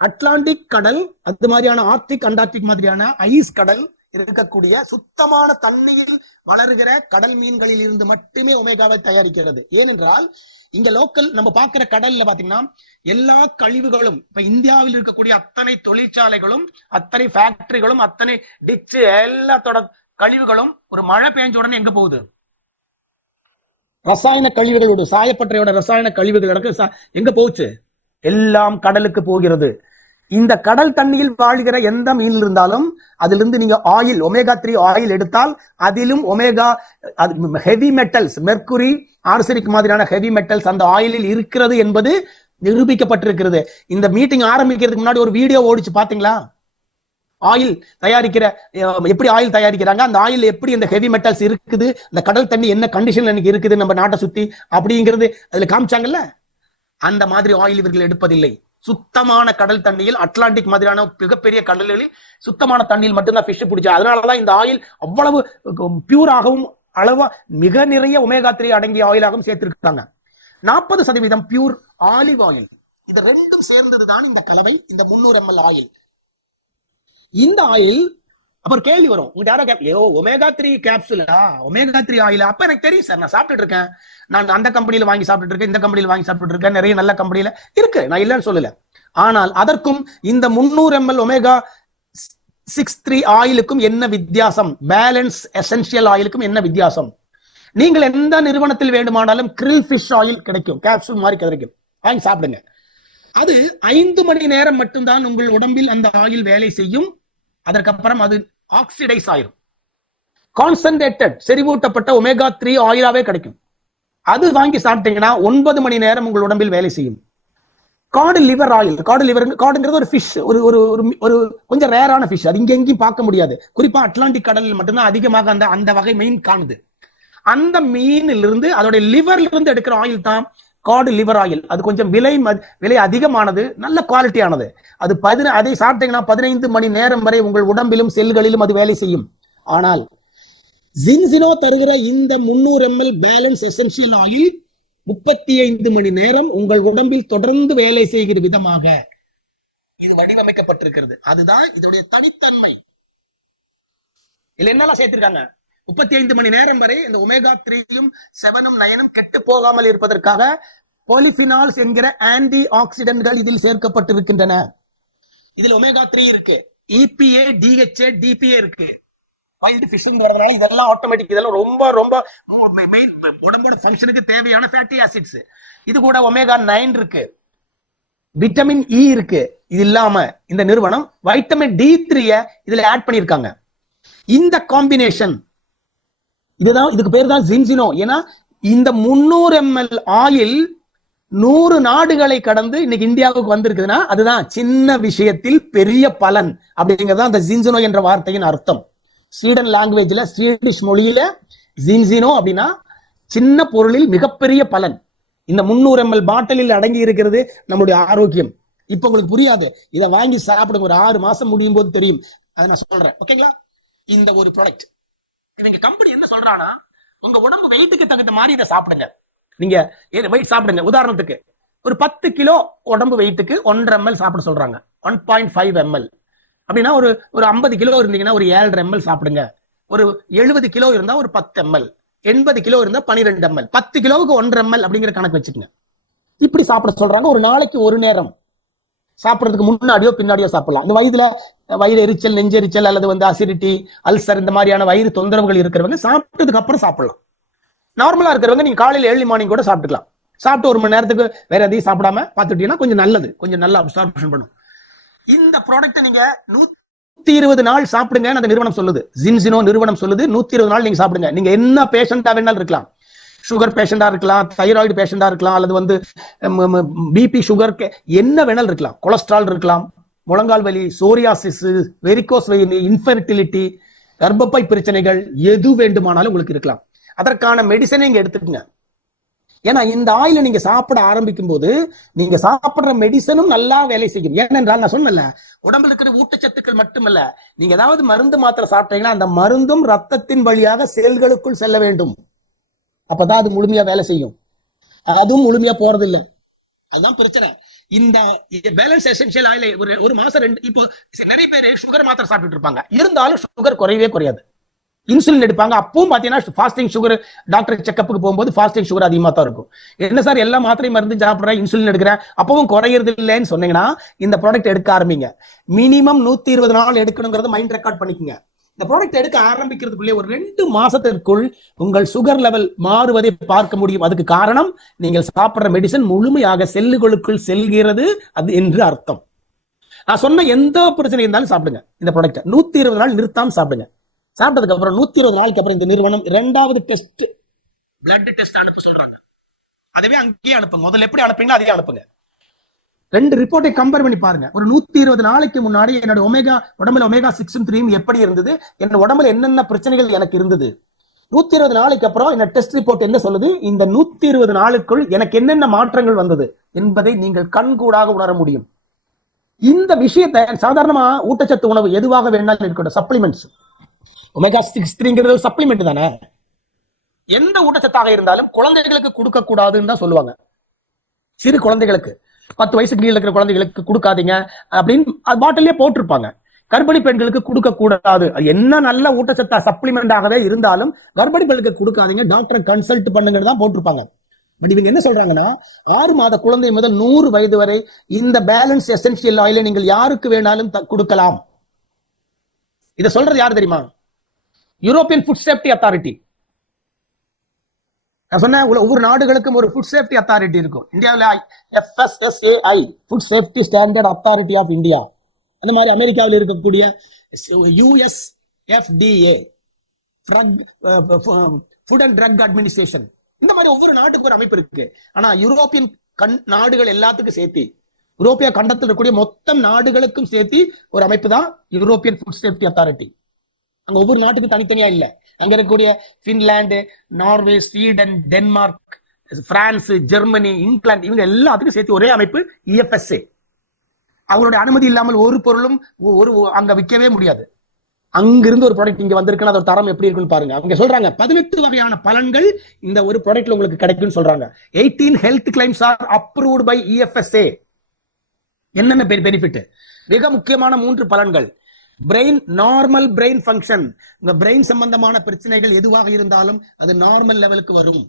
அட்லாண்டிக் கடல், அது மாதிரியான ஆர்டிக் அண்டார்டிக் மாதிரியான ஐஸ் கடல் இருக்கக்கூடிய சுத்தமான தண்ணியில் வளர்கிற கடல் மீன்களில் இருந்து மட்டுமே ஒமேகாவை தயாரிக்கிறது. ஏனென்றால் இங்க லோக்கல் நம்ம பார்க்கிற கடல்ல பாத்தீங்கன்னா எல்லா கழிவுகளும், இப்ப இந்தியாவில் இருக்கக்கூடிய அத்தனை தொழிற்சாலைகளும், அத்தனை ஃபேக்டரிகளும், அத்தனை டிச்சு, எல்லாத்தோட கழிவுகளும் ஒரு மழை பெஞ்ச உடனே எங்க போகுது? ரசாயன கழிவுகளோட, சாயப்பட்டறையோட ரசாயன கழிவுகள் எங்க போச்சு? எல்லாம் கடலுக்கு போகிறது. இந்த கடல் தண்ணியில் வாழ்கிற எந்த மீன் இருந்தாலும் அதிலிருந்து நீங்க ஆயில், ஒமேகா 3 ஆயில் எடுத்தால் அதிலும் omega heavy metals, mercury, arsenic மாதிரியான ஹெவி மெட்டல்ஸ் அந்த ஆயிலில் இருக்கிறது என்பது நிரூபிக்கப்பட்டிருக்கிறது. இந்த மீட்டிங் ஆரம்பிக்கிறதுக்கு முன்னாடி ஒரு வீடியோ ஓடிச்சு பாத்தீங்களா? ஆயில் தயாரிக்கிற, எப்படி ஆயில் தயாரிக்கிறாங்க, அந்த ஆயில் எப்படி அந்த ஹெவி மெட்டல்ஸ் இருக்குது, அந்த கடல் தண்ணி என்ன கண்டிஷன்ல எனக்கு இருக்குது நம்ம நாட்டை சுத்தி அப்படிங்கிறது அதுல காமிச்சாங்கல்ல. அந்த மாதிரி ஆயில் இவர்கள் எடுப்பதில்லை. சுத்தமான கடல் தண்ணியில், அட்லாண்டிக் மாதிரியான மிகப்பெரிய கடல்களில் சுத்தமான தண்ணியில் மட்டும்தான் ஃபிஷ் பிடிச்சா. அதனாலதான் இந்த ஆயில் அவ்வளவு பியூராகவும் அளவா மிக நிறைய ஒமேகா 3 அடங்கிய ஆயிலாகவும் சேர்த்திருக்காங்க. 40% பியூர் ஆலிவ் ஆயில். இது ரெண்டும் சேர்ந்ததுதான் இந்த கலவை, இந்த 300 ml ஆயில். இந்த ஆயில், அப்புறம் கேள்வி வரும் உங்க யாரோ, ஒமேகா 3 கேப்சூலா, ஒமேகா 3 ஆயில்? அப்ப எனக்கு தெரியும் சார், நான் சாப்பிட்டுட்டு இருக்கேன், நான் அந்த கம்பெனியில வாங்கி சாப்பிட்டு இருக்கேன், இந்த கம்பெனியில வாங்கி சாப்பிட்டு இருக்கேன், நிறைய நல்ல கம்பெனியில இருக்கு, நான் இல்லைன்னு சொல்லல. ஆனால் அதற்கும் இந்த 300 ml ஒமேகா 6 ஆயிலுக்கும் என்ன வித்தியாசம்? பேலன்ஸ் எசென்சியல் ஆயிலுக்கும் என்ன வித்தியாசம்? நீங்கள் எந்த நிறுவனத்தில் வேண்டுமானாலும் கிரில் ஃபிஷ் ஆயில் கிடைக்கும், கேப்சூல் மாதிரி கிடைக்கும், வாங்கி சாப்பிடுங்க. அது 5 மணி நேரம் மட்டும்தான் உங்கள் உடம்பில் அந்த ஆயில் வேலை செய்யும். அதற்கப்புறம் அது ஆக்சிடைஸ் ஆயிரும். கான்சன்ட்ரேட்டட், செறிவூட்டப்பட்ட ஒமேகா 3 ஆயிலாவே கிடைக்கும். அது வாங்கி சாப்பிட்டீங்கன்னா 9 மணி நேரம் உங்கள் உடம்பில் வேலை செய்யும். காடு லிவர் ஆயில். காடுங்கிறது ஒரு ஃபிஷ், ஒரு ஒரு ஒரு கொஞ்சம் ரேரான ஃபிஷ். அது இங்க எங்கேயும் பார்க்க முடியாது. குறிப்பா அட்லாண்டிக் கடலில் மட்டும்தான் அதிகமாக அந்த அந்த வகை மீன் காணுது. அந்த மீனில் இருந்து அதோட லிவர்ல இருந்து எடுக்கிற ஆயில் தான் காடு லிவர் ஆயில். அது கொஞ்சம் விலை அதிகமானது, நல்ல குவாலிட்டியானது. அது அதை சாப்பிட்டீங்கன்னா 15 மணி நேரம் வரை உங்கள் உடம்பிலும் செல்களிலும் அது வேலை செய்யும். ஆனால் ஜின்சினோ தருகிற இந்த 300 ml பேலன்ஸ் எசென்ஷியல் ஆயில் 35 மணி நேரம் உங்கள் உடம்பில் தொடர்ந்து வேலை செய்கிற விதமாக இது வடிவமைக்கப்பட்டிருக்கிறது. அதுதான் இதோடைய தனித்தன்மை. இதுல என்னெல்லாம் சேர்த்திருக்காங்க? 35 மணி நேரம் வரை இந்த ஒமேகா 3யும் 7ம் 9ம் கெட்டு போகாமல் இருப்பதற்காக பாலிபினால்ஸ் என்கிற ஆன்டி ஆக்சிடென்ட்கள் இதில் சேர்க்கப்பட்டிருக்கின்றன. இதுல ஒமேகா 3 இருக்கு, EPA, DHA, DPA இருக்கு. வைல்ட் ஃபிஷ்ங்கிறதுனால இதெல்லாம் ஆட்டோமேட்டிக், இதெல்லாம் ரொம்ப ரொம்ப மெயின் உடம்போட ஃபங்க்ஷனுக்கு தேவையான ஃபேட்டி ஆசிட்ஸ். இது கூட ஒமேகா 9 இருக்கு, விட்டமின் இ இருக்கு. இது இல்லாம இந்த நிறுவனம் வைட்டமின் D3 இதுல ஆட் பண்ணிருக்காங்க. இந்த காம்பினேஷன் இதுதான், இதுக்கு பேர் தான் ஜின்சினோ. ஏன்னா இந்த 300 ml ஆயில் 100 நாடுகளை கடந்து இன்னைக்கு இந்தியாவுக்கு வந்திருக்குதுன்னா அதுதான் சின்ன விஷயத்தில் பெரிய பலன் அப்படிங்கிறது அந்த ஜின்சினோ என்ற வார்த்தையின் அர்த்தம். ஸ்வீடன் லாங்குவேஜ்ல, ஸ்வீடிஷ் மொழியில ஜின்சினோ அப்படின்னா சின்ன பொருளில் மிகப்பெரிய பலன். இந்த 300 ml பாட்டிலில் அடங்கி இருக்கிறது நம்முடைய ஆரோக்கியம். இப்ப உங்களுக்கு புரியாது, இதை வாங்கி சாப்பிடுங்க, ஒரு 6 மாசம் முடியும் போது தெரியும். அதை நான் சொல்றேன், ஓகேங்களா? இந்த ஒரு ப்ராடக்ட் இவங்க கம்பெனி என்ன சொல்றானா, உங்க உடம்பு வெயிட்டுக்கு தகுந்த மாதிரி இதை சாப்பிடுங்க. நீங்க வெயிட் சாப்பிடுங்க. உதாரணத்துக்கு ஒரு 10 கிலோ உடம்பு வெயிட்டுக்கு 1.5 ml சாப்பிட சொல்றாங்க. 1.5 ml அப்படின்னா ஒரு 50 கிலோ இருந்தீங்கன்னா ஒரு 7.5 ml சாப்பிடுங்க. ஒரு 70 கிலோ இருந்தா ஒரு 10 ml, 80 கிலோ இருந்தா 12 ml, 10 கிலோவுக்கு 1.5 ml அப்படிங்கிற கணக்கு வச்சுக்கோங்க. இப்படி சாப்பிட சொல்றாங்க. ஒரு நாளைக்கு ஒரு நேரம் சாப்பிட்றதுக்கு முன்னாடியோ பின்னாடியோ சாப்பிடலாம். இந்த வயிறு எரிச்சல், நெஞ்செரிச்சல் அல்லது அசிடிட்டி, அல்சர் இந்த மாதிரியான வயிறு தொந்தரவுகள் இருக்கிறவங்க சாப்பிட்டதுக்கு அப்புறம் சாப்பிடலாம். நார்மலா இருக்கிறவங்க நீங்க காலையில ஏர்லி மார்னிங் கூட சாப்பிட்டுக்கலாம். சாப்பிட்டு 1 மணி நேரத்துக்கு வேற எதையும் சாப்பிடாம பார்த்துட்டீங்கன்னா கொஞ்சம் நல்லது, கொஞ்சம் நல்லா அப்சார்ப்ஷன் பண்ணும். இந்த ப்ராடக்ட் நீங்க 120 நாள் சாப்பிடுங்க அந்த நிறுவனம் சொல்லுது. ஜின்சினோ நிறுவனம் சொல்லுது 120 நாள் நீங்க சாப்பிடுங்க. நீங்க என்ன பேஷண்டா வேணாலும் இருக்கலாம், சுகர் பேஷண்டா இருக்கலாம், தைராய்டு பேஷண்டா இருக்கலாம், அல்லது பிபி சுகர் என்ன வேணாலும் இருக்கலாம், கொலஸ்ட்ரால் இருக்கலாம், முழங்கால் வலி, சோரியாசிஸ், வெரிகோஸ் வெயின், இன்ஃபெர்டிலிட்டி, கர்ப்பப்பை பிரச்சனைகள் எது வேண்டுமானாலும் உங்களுக்கு இருக்கலாம். அதற்கான மெடிசனை இங்க எடுத்துக்கங்க. ஏன்னா இந்த ஆயில நீங்க சாப்பிட ஆரம்பிக்கும் போது நீங்க சாப்பிடுற மெடிசனும் நல்லா வேலை செய்யும். ஏனென்றால் நான் சொன்னல, உடம்புல இருக்கிற ஊட்டச்சத்துக்கள் மட்டுமல்ல, நீங்க ஏதாவது மருந்து மாத்திரை சாப்பிட்டீங்கன்னா அந்த மருந்தும் ரத்தத்தின் வழியாக செல்களுக்குள் செல்ல வேண்டும். அப்பதான் அது முழுமையா வேலை செய்யும். அதுவும் முழுமையா போறது இல்லை. அதுதான் பிரச்சனை. இந்த பேலன்ஸ் எசென்ஷியல் ஆயில ஒரு மாசம் 2 இப்போ நிறைய பேர் சுகர் மாத்திரை சாப்பிட்டு இருப்பாங்க, இருந்தாலும் சுகர் குறையவே குறையாது. இன்சுலின் எடுப்பாங்க, அப்பவும் பாத்தீங்கன்னா ஃபாஸ்டிங் சுகர், டாக்டர் செக்கப்புக்கு போகும்போது ஃபாஸ்டிங் சுகர் அதிகமா தான் இருக்கும். என்ன சார் எல்லா மாத்திரையும் மருந்து சாப்பிட்றேன், இன்சுலின் எடுக்கிறேன், அப்பவும் குறையிறது இல்லைன்னு சொன்னீங்கன்னா இந்த ப்ராடக்ட் எடுக்க ஆரம்பிங்க. மினிமம் 120 நாள் எடுக்கணுங்கிறத மைண்ட் ரெக்கார்ட் பண்ணிக்கோங்க. இந்த ப்ராடக்ட் எடுக்க ஆரம்பிக்கிறதுக்குள்ளே ஒரு 2 மாசத்திற்குள் உங்கள் சுகர் லெவல் மாறுவதை பார்க்க முடியும். அதுக்கு காரணம் நீங்கள் சாப்பிடுற மெடிசன் முழுமையாக செல்லுகளுக்குள் செல்கிறது அது என்று அர்த்தம். நான் சொன்ன எந்த பிரச்சனை இருந்தாலும் சாப்பிடுங்க இந்த ப்ராடக்ட். 120 நாள் நிறுத்தாம சாப்பிடுங்க. சாப்பிட்டதுக்கு அப்புறம் 120 நாளைக்கு அப்புறம் இந்த நிறுவனம் 2வது டெஸ்ட், பிளட் டெஸ்ட் அனுப்ப சொல்றாங்க. அதுவே அங்கேயே அனுப்புங்க. முதல்ல எப்படி அனுப்புறீங்களோ அதையே அனுப்புங்க. 2 ரிப்போர்ட்டை கம்பேர் பண்ணி பாருங்க. ஒரு 120 நாளைக்கு முன்னாடி என்னோட உடம்புல ஒமேகா 6ம் 3ம் எப்படி இருந்தது, என் உடம்புல என்னென்ன பிரச்சனைகள் எனக்கு இருந்தது. 120 நாளைக்கு அப்புறம் என்ன டெஸ்ட் ரிப்போர்ட் என்ன சொல்லுது, இந்த 120 நாளுக்குள் எனக்கு என்னென்ன மாற்றங்கள் வந்தது என்பதை நீங்கள் கண்கூடாக உணர முடியும். இந்த விஷயத்தை சாதாரணமா ஊட்டச்சத்து உணவு எதுவாக வேணாலும் இருக்கட்டும், சப்ளிமெண்ட்ஸ், ஒமேகா 6 3ங்கிறது சப்ளிமெண்ட் தானே. எந்த ஊட்டச்சத்தாக இருந்தாலும் குழந்தைகளுக்கு கொடுக்க கூடாதுன்னு தான் சொல்லுவாங்க. சிறு குழந்தைகளுக்கு 10 வயசுக்கு கீழே இருக்கிற குழந்தைகளுக்கு கொடுக்காதீங்க அப்படின்னு பாட்டிலே போட்டிருப்பாங்க. கர்ப்பிணி பெண்களுக்கு கொடுக்க கூடாது. என்ன நல்ல ஊட்டச்சத்தா சப்ளிமெண்டாகவே இருந்தாலும் கர்ப்பிணி பெண்களுக்கு கொடுக்காதீங்க, டாக்டரை கன்சல்ட் பண்ணுங்கன்னு தான் போட்டிருப்பாங்க. பட் இவங்க என்ன சொல்றாங்கன்னா 6 மாத குழந்தை முதல் 100 வயது வரை இந்த பேலன்ஸ் எசென்ஷியல் ஆயிலை நீங்கள் யாருக்கு வேணாலும் கொடுக்கலாம். இதை சொல்றது யாரு தெரியுமா? European food safety authority. நான் சொன்ன ஒவ்வொரு நாடுகளுக்கும் ஒரு ஃபுட் சேஃப்டி அத்தாரிட்டி இருக்கும். இந்தியாவில் FSSAI, food safety standard authority of India. அந்த மாதிரி அமெரிக்காவில் இருக்கக்கூடிய USFDA, food and drug administration. இந்த மாதிரி ஒவ்வொரு நாட்டுக்கு ஒரு அமைப்பு இருக்கு. ஆனா யூரோப்பியன் நாடுகள் எல்லாத்துக்கும் சேர்த்து யூரோப்பிய கண்டத்தில் இருக்கக்கூடிய மொத்த நாடுகளுக்கும் சேர்த்து ஒரு அமைப்பு தான் யூரோப்பியன் ஃபுட் சேஃப்டி அத்தாரிட்டி. அங்க ஒவ்வொரு நாட்டுக்கும் தனித்தனியா இல்ல. அங்க இருக்கக்கூடிய Finland, Norway, Sweden, Denmark, France, Germany, England, இவங்க எல்லாத்துக்கும் சேர்த்து ஒரே அமைப்பு EFSA. அவங்களுடைய அனுமதி இல்லாமல் ஒரு பொருளும் அங்க விற்கவே முடியாது. அங்கிருந்து ஒரு ப்ராடக்ட் இங்க வந்திருக்குன்னா அதோட தரம் எப்படி இருக்குன்னு பாருங்க. அவங்க சொல்றாங்க 18 வகையான பலன்கள் இந்த ஒரு ப்ராடக்ட்ல உங்களுக்கு கிடைக்கும்னு சொல்றாங்க. 18 health claims are approved by EFSA. என்னென்ன பெனிஃபிட்? மிக முக்கியமான 3 பலன்கள். Brain, normal brain function. இந்த பிரெயின் சம்பந்தமான பிரச்சனைகள் எதுவாக இருந்தாலும் அது நார்மல் லெவலுக்கு வரும்.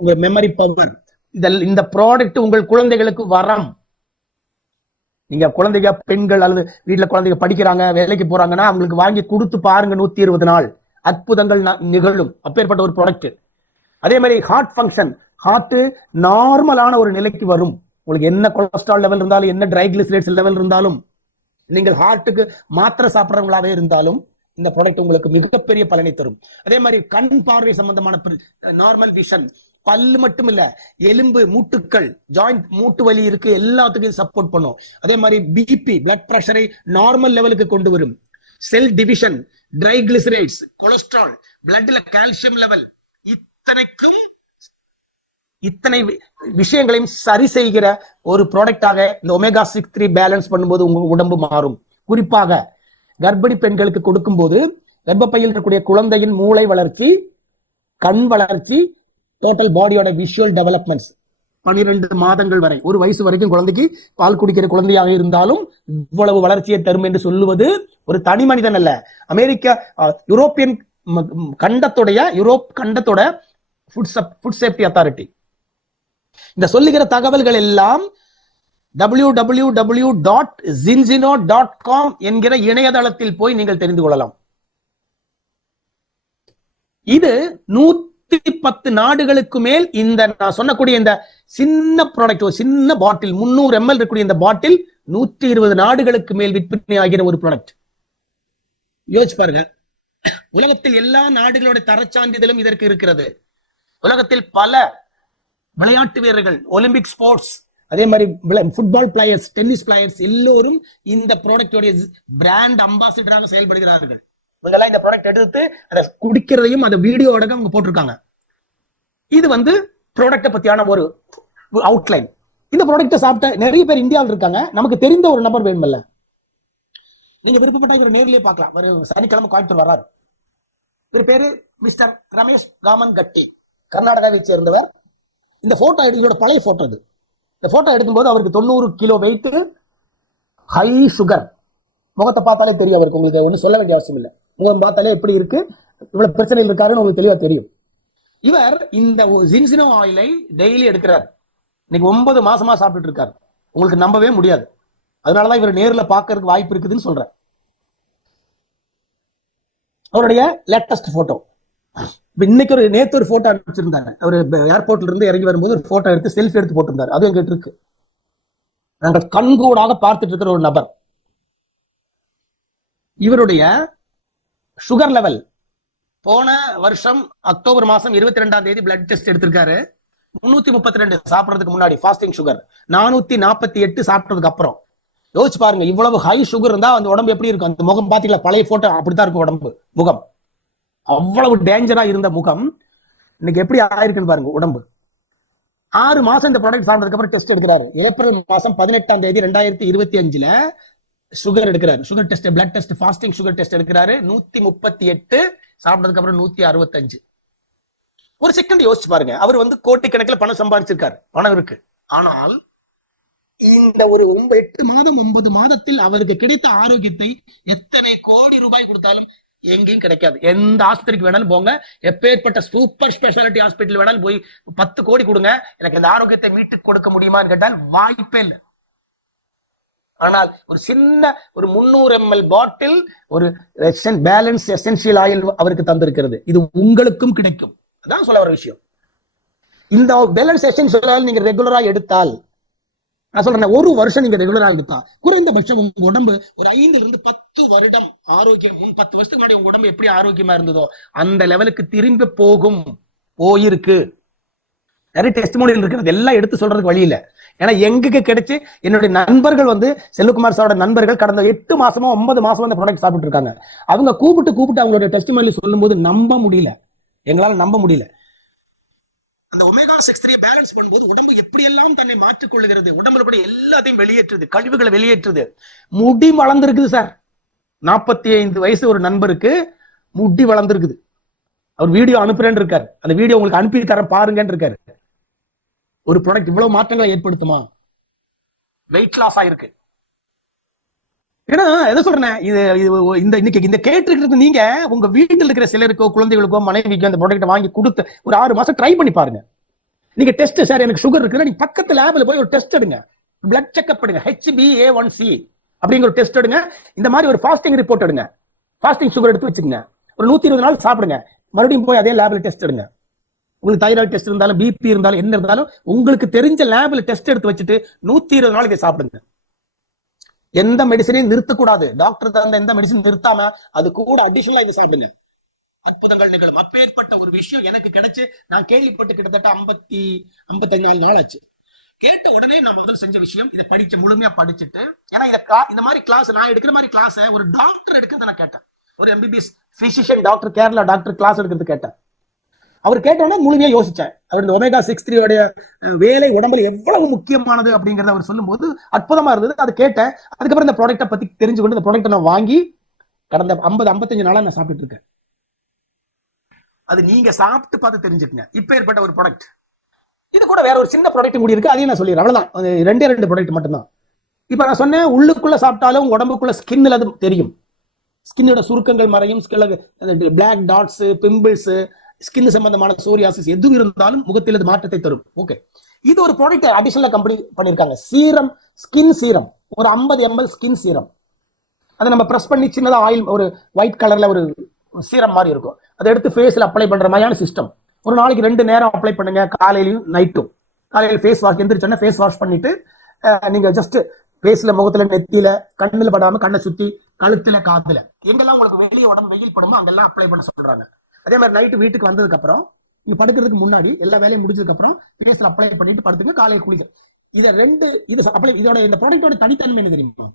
உங்க மெமரி பவர். இந்த ப்ராடக்ட் உங்கள் குழந்தைகளுக்கு வரம். நீங்க குழந்தைங்க, பெண்கள் அல்லது வீட்டுல குழந்தைங்க படிக்கிறாங்க, வேலைக்கு போறாங்கன்னா அவங்களுக்கு வாங்கி கொடுத்து பாருங்க. 120 நாள் அற்புதங்கள் நிகழும். அப்பேற்பட்ட ஒரு ப்ராடக்ட். அதே மாதிரி ஹார்ட் ஃபங்க்ஷன். ஹார்ட் நார்மலான ஒரு நிலைக்கு வரும். உங்களுக்கு என்ன கொலஸ்ட்ரால் லெவல் இருந்தாலும், என்ன ட்ரைகிளிசரைட்ஸ் லெவல் இருந்தாலும், நீங்கள் ஹார்ட்டுக்கு மாத்திரை சாப்பிட்றவங்களாவே இருந்தாலும் இந்த ப்ராடக்ட் உங்களுக்கு மிகப்பெரிய பலனை தரும். அதே மாதிரி கண் பார்வை சம்பந்தமான நார்மல் விஷன். பல்லு மட்டும் இல்ல, எலும்பு, மூட்டுக்கள், ஜாயிண்ட், மூட்டு வலி இருக்கு, எல்லாத்துக்கும் சப்போர்ட் பண்ணும். அதே மாதிரி பிபி, பிளட் பிரஷரை நார்மல் லெவலுக்கு கொண்டு வரும். செல் டிவிஷன், ட்ரைகிளிசரைட்ஸ், கொலஸ்ட்ரால், பிளட்ல கால்சியம் லெவல், இத்தனை விஷயங்களையும் சரி செய்கிற ஒரு ப்ராடக்டாக இந்த ஒமேகா 6 பேலன்ஸ் பண்ணும்போது உங்க உடம்பு மாறும். குறிப்பாக கர்ப்பிணி பெண்களுக்கு கொடுக்கும் போது கர்ப்பப்பையில் இருக்கக்கூடிய குழந்தையின் மூளை வளர்ச்சி, கண் வளர்ச்சி, டோட்டல் பாடியோட விஷுவல் டெவலப்மெண்ட்ஸ் 12 மாதங்கள் வரை, ஒரு வயசு வரைக்கும் குழந்தைக்கு பால் குடிக்கிற குழந்தையாக இருந்தாலும் இவ்வளவு வளர்ச்சியை தரும் என்று சொல்லுவது ஒரு தனி மனிதன் அல்ல, அமெரிக்கா யூரோப்பியன் யூரோப் கண்டத்தோட ஃபுட் சேஃப்டி அத்தாரிட்டி. இந்த சொல்லுகிற தகவல்கள் எல்லாம் www.zinzino.com என்கிற இணையதளத்தில் போய் நீங்கள் தெரிந்து கொள்ளலாம். இது 110 நாடுகளுக்கு மேல் இந்த நான் சொன்னக்கூடிய இந்த சின்ன ப்ராடக்ட், ஒரு சின்ன பாட்டில் 300 ml இருக்கக்கூடிய இந்த பாட்டில் 120 நாடுகளுக்கு மேல் விற்பனை ஆகிற ஒரு ப்ராடக்ட். யோசிச்சு பாருங்க. உலகத்தில் எல்லா நாடுகளோட தரச்சான்றிதழும் இதற்கு இருக்கிறது. உலகத்தில் பல விளையாட்டு வீரர்கள், ஒலிம்பிக் ஸ்போர்ட்ஸ், அதே மாதிரி ஃபுட்பால் பிளேயர்ஸ், டென்னிஸ் பிளேயர்ஸ் எல்லோரும் இந்த ப்ராடக்டோடைய பிராண்ட் அம்பாசிடராக செயல்படுகிறார்கள். இவங்கெல்லாம் இந்த ப்ராடக்ட் எடுத்து அதை குடிக்கிறதையும் அந்த வீடியோட அவங்க போட்டிருக்காங்க. இது ப்ராடக்ட பத்தியான ஒரு அவுட்லைன். இந்த ப்ராடக்ட சாப்பிட்ட நிறைய பேர் இந்தியாவில் இருக்காங்க. நமக்கு தெரிந்த ஒரு நபர் வேணுமல்ல, நீங்க விருப்பப்பட்ட நேரிலே பார்க்கலாம். ஒரு சனிக்கிழமை கோயம்புத்தூர் வர்றாரு. இவர் பேரு மிஸ்டர் ரமேஷ் காமன் கட்டி, கர்நாடகாவை சேர்ந்தவர். இந்த போட்டோ இதோட பழைய போட்டோ. இது இந்த போட்டோ எடுக்கும்போது அவருக்கு 90 கிலோ வெயிட், ஹை சுகர். முகத்தை பார்த்தாலே தெரியும் அவருக்கு. உங்களுக்கு ஒன்றும் சொல்ல வேண்டிய அவசியம் இல்லை. முகம் பார்த்தாலே எப்படி இருக்கு, இவ்வளவு பிரச்சனைகள் இருக்காருன்னு உங்களுக்கு தெளிவா தெரியும். இவர் இந்த ஜின்சினோ ஆயிலை டெய்லி எடுக்கிறார். இன்னைக்கு 9 மாசமா சாப்பிட்டு இருக்காரு. உங்களுக்கு நம்பவே முடியாது. அதனாலதான் இவர் நேர்ல பார்க்கறதுக்கு வாய்ப்பு இருக்குதுன்னு சொல்றேன். அவருடைய லேட்டஸ்ட் போட்டோ இன்னைக்கு நேத்து ஒரு போட்டோ அனுப்பிச்சிருந்தாங்க. ஒரு ஏர்போர்ட்ல இருந்து இறங்கி வரும்போது ஒரு போட்டோ எடுத்து செல்ஃபி எடுத்து போட்டிருந்தாரு. அது எங்கிட்ட இருக்கு. நாங்கள் கண்கூடாக பார்த்துட்டு இருக்கிற ஒரு நபர். இவருடைய சுகர் லெவல் போன வருஷம் அக்டோபர் மாசம் 22ஆம் தேதி பிளட் டெஸ்ட் எடுத்திருக்காரு. 332 சாப்பிடறதுக்கு முன்னாடி ஃபாஸ்டிங் சுகர், 448 சாப்பிட்டதுக்கு அப்புறம். யோசிச்சு பாருங்க, இவ்வளவு ஹை சுகர் இருந்தா அந்த உடம்பு எப்படி இருக்கும்? அந்த முகம் பாத்தீங்களா? பழைய போட்டோ அப்படித்தான் இருக்கும் உடம்பு, முகம். அவ்வளவு டேஞ்சரா இருந்த முகம் இன்னைக்கு எப்படி ஆயிருக்குன்னு பாருங்க உடம்பு. 6 மாசம் இந்த ப்ராடக்ட் சாப்பிட்டதுக்கு அப்புறம் டெஸ்ட் எடுக்கிறாரு. ஏப்ரல் மாசம் 18ஆம் தேதி 2025ல சுகர் எடுக்கிறாரு. Sugar test, blood test, fasting sugar test எடுக்கிறாரு. 138 சாப்பிட்டதுக்கு அப்புறம் 165. ஒரு செகண்ட் யோசிச்சு பாருங்க. அவர் கோடிக்கணக்கில் பணம் சம்பாதிச்சிருக்காரு, பணம் இருக்கு. ஆனால் இந்த ஒரு 8 மாதம் 9 மாதத்தில் அவருக்கு கிடைத்த ஆரோக்கியத்தை எத்தனை கோடி ரூபாய் கொடுத்தாலும் எங்கேயும் கிடைக்காது. எந்த ஆஸ்பத்திரிக்கு வேணாலும் போங்க, எப்பேற்பட்ட சூப்பர் ஸ்பெஷாலிட்டி ஹாஸ்பிட்டல் வேணாலும் போய் 10 கோடி கொடுங்க, எனக்கு இந்த ஆரோக்கியத்தை மீட்டுக் கொடுக்க முடியுமான்னு கேட்டால் வாய்ப்பே இல்லை. ஆனால் ஒரு சின்ன ஒரு 300 ml பாட்டில் ஒரு பேலன்ஸ் எசென்சியல் ஆயில் அவருக்கு தந்திருக்கிறது. இது உங்களுக்கும் கிடைக்கும். அதான் சொல்ல வர விஷயம். இந்த பேலன்ஸ் எசென்சியல் ஆயில் நீங்க ரெகுலரா எடுத்தால், நான் சொல்றேன், ஒரு வருஷம் நீங்க ரெகுலரா எடுத்தா குறைந்தபட்சம் உங்க உடம்பு ஒரு 5 இருந்து 10 வருடம் ஆரோக்கியம், 10 வருஷத்துக்கு முன்னாடி உங்க உடம்பு எப்படி ஆரோக்கியமா இருந்ததோ அந்த லெவலுக்கு திரும்பி போயிருக்கு. நிறைய டெஸ்டிமோனியல் இருக்கு, எல்லாம் எடுத்து சொல்றதுக்கு வழி இல்லை. ஏன்னா எங்களுக்கு கிடைச்சு என்னுடைய நண்பர்கள் வந்து செல்வகுமார் சாரோட நண்பர்கள் கடந்த 8 மாசமா 9 மாசமா அந்த ப்ராடக்ட் சாப்பிட்டு இருக்காங்க. அவங்க கூப்பிட்டு அவங்களுடைய டெஸ்டிமோனியல் சொல்லும் போது நம்ப முடியல, எங்களால நம்ப முடியல. அந்த ஒமேகா 6 பேலன்ஸ் பண்ணும்போது உடம்பு எப்படியெல்லாம் தன்னை மாற்றிக் கொள்ளுகிறது, உடம்புல கூட எல்லாத்தையும் வெளியேற்றுது, கழிவுகளை வெளியேற்றுது. முடி வளர்ந்துருக்குது சார். 45 வயசு ஒரு நண்பருக்கு முடி வளர்ந்துருக்குது. அவர் வீடியோ அனுப்புறேன்னு இருக்காரு, அந்த வீடியோ உங்களுக்கு அனுப்பி தரேன் பாருங்கன்னு இருக்காரு. ஒரு ப்ராடக்ட் இவ்வளவு மாற்றங்களை ஏற்படுத்துமா? வெயிட் லாஸ் ஆயிருக்கு. ஏன்னா எதை சொல்றேன், இன்னைக்கு இந்த கேட்டு நீங்க உங்க வீட்டில் இருக்கிற சிலருக்கோ குழந்தைகளுக்கோ மனைவிக்கோ அந்த ப்ராடக்ட் வாங்கி கொடுத்து ஒரு 6 மாசம் ட்ரை பண்ணி பாருங்க. நீங்க டெஸ்ட், சார் எனக்கு சுகர் இருக்குன்னா நீங்க பக்கத்து லேப்ல போய் ஒரு டெஸ்ட் எடுங்க, பிளட் செக்அப் எடுங்க, HbA1c அப்படிங்கிற ஒரு டெஸ்ட் எடுங்க. இந்த மாதிரி ஒரு ஃபாஸ்டிங் ரிப்போர்ட் எடுங்க, ஃபாஸ்டிங் சுகர் எடுத்து வச்சுக்கங்க, ஒரு 120 நாள் சாப்பிடுங்க, மறுபடியும் போய் அதே லேப்ல டெஸ்ட் எடுங்க. உங்களுக்கு தைராய்டு டெஸ்ட் இருந்தாலும் பிபி இருந்தாலும் என்ன இருந்தாலும் உங்களுக்கு தெரிஞ்ச லேப்ல டெஸ்ட் எடுத்து வச்சுட்டு 120 நாள் இதை சாப்பிடுங்க. எந்த மெடிசனையும் நிறுத்தக்கூடாது, டாக்டர் தந்த எந்த மெடிசன் நிறுத்தாம அது கூட அடிஷனலா இதை சாப்பிடுங்க. அற்புதங்கள் நிகழும். அப்பேற்பட்ட ஒரு விஷயம் எனக்கு கிடைச்சு நான் கேள்விப்பட்டு கிட்டத்தட்ட 55 நாள் ஆச்சு. கேட்ட உடனே நான் முதல் செஞ்ச விஷயம் இதை படிச்சு முழுமையா படிச்சுட்டு, ஏன்னா இந்த மாதிரி கிளாஸ் நான் எடுக்கிற மாதிரி கிளாஸ் ஒரு டாக்டர் எடுக்கிறத நான் கேட்டேன். ஒரு MBBS physician doctor, Kerala doctor class எடுக்கிறது கேட்டேன். அவர் கேட்டோன்னா முழுமையா யோசிச்சேன். அவர் இந்த ஒமேகா 6 வேலை உடம்புல எவ்வளவு முக்கியமானது அப்படிங்கறத அவர் சொல்லும் போது அற்புதமா இருந்தது. அதை கேட்டேன். அதுக்கப்புறம் இந்த ப்ராடக்ட்டை பத்தி தெரிஞ்சுக்கொண்டு இந்த ப்ராடக்ட்டை நான் வாங்கி கடந்த 55 நாளா நான் சாப்பிட்டு இருக்கேன். அது நீங்க சாப்பிட்டு பார்த்து தெரிஞ்சுக்கங்க. இப்ப ஏற்பட்ட ஒரு ப்ராடக்ட். இது கூட வேற ஒரு சின்ன ப்ராடக்ட் கூடி இருக்கு, அதையும் நான் சொல்லிடுறேன். அவ்வளவுதான், 2 ப்ராடக்ட் மட்டும்தான். இப்ப நான் சொன்னேன், உள்ளுக்குள்ள சாப்பிட்டாலும் உடம்புக்குள்ள ஸ்கின்ல அது தெரியும். ஸ்கின்னோட சுருக்கங்கள் மறையும், பிளாக் டாட்ஸ், பிம்பிள்ஸ், ஸ்கின் சம்பந்தமான சோரியாசிஸ் எது இருந்தாலும் முகத்தில் அது மாற்றத்தை தரும். ஓகே, இது ஒரு ப்ராடக்ட் அடிஷனலா கம்பெனி பண்ணிருக்காங்க. சீரம், ஸ்கின் சீரம், ஒரு 50 ml ஸ்கின் சீரம். அதை நம்ம பிரஸ் பண்ணி சின்னதா ஆயில், ஒரு ஒயிட் கலர்ல ஒரு சீரம் மாதிரி இருக்கும், அதை எடுத்து ஃபேஸ்ல அப்ளை பண்ற மாதிரியான சிஸ்டம். ஒரு நாளைக்கு 2 நேரம் அப்ளை பண்ணுங்க, காலையிலையும் நைட்டும். காலையில ஃபேஸ் வாஷ், எந்திரிச்சோன்னா ஃபேஸ் வாஷ் பண்ணிட்டு நீங்க ஜஸ்ட் ஃபேஸ்ல, முகத்துல, நெத்தியில, கண்ணுல படாம கண்ணை சுத்தி, கழுத்துல, காதுல எங்கெல்லாம் உங்களுக்கு வெளியே உடம்பு வெயில் படுமோ அங்கெல்லாம் அப்ளை பண்ண சொல்றாங்க. அதே மாதிரி நைட்டு வீட்டுக்கு வந்ததுக்கு அப்புறம், நீங்க படுக்கிறதுக்கு முன்னாடி எல்லா வேலையும் முடிஞ்சதுக்கு அப்புறம் ஃபேஸ்ல அப்ளை பண்ணிட்டு படுத்துங்க, காலையில் குளிக்க. இது அப்ளை, இதோட இந்த ப்ராடக்டோட தனித்தன்மை என்ன தெரியுமா?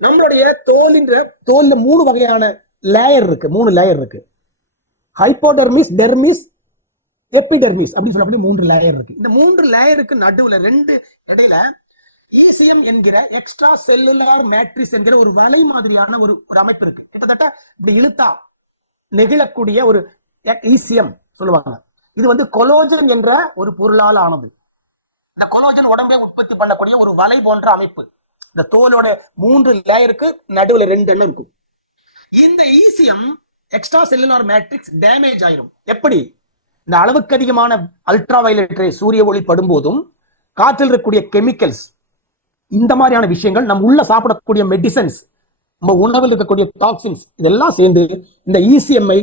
நம்மளுடைய தோல்ல 3 வகையான லேயர் இருக்கு, 3 லேயர் இருக்கு. ஹைப்போடெர்மிஸ், டெர்மிஸ், எபிடெர்மிஸ் அப்படின்னு சொல்லக்கூடிய 3 லேயர் இருக்கு. இந்த 3 லேயருக்கு நடுவுல இடையில ஏசிஎம் என்கிற எக்ஸ்ட்ரா செல்லுலார் மேட்ரிக்ஸ் என்கிற ஒரு வலை மாதிரியான ஒரு அமைப்பு இருக்கு. கிட்டத்தட்ட இப்படி இழுத்தா நெகிழக்கூடிய ஒரு ஈசிஎம் சொல்லுவாங்க. இது வந்து கொலோஜன் என்ற ஒரு பொருளால் ஆனது. இந்த கொலோஜன் உடம்பை உற்பத்தி பண்ணக்கூடிய ஒரு வலை போன்ற அமைப்பு. இந்த தோலோட 3 லேயருக்கு நடுவுல 2 எண்ணம் இருக்கும். இந்த ECM extra cellular matrix damage ஆயிரும். எப்படி? இந்த அளவுக்கு அதிகமான அல்ட்ரா வயலட் ரே, சூரிய ஒளி படும்போதும், காற்றில் இருக்கக்கூடிய கெமிக்கல்ஸ், இந்த மாதிரியான விஷயங்கள், நம்ம உள்ள சாப்பிடக்கூடிய மெடிசன்ஸ், நம்ம உணவில் இருக்கக்கூடிய டாக்ஸின்ஸ், இதெல்லாம் சேர்ந்து இந்த இசிஎம்ஐ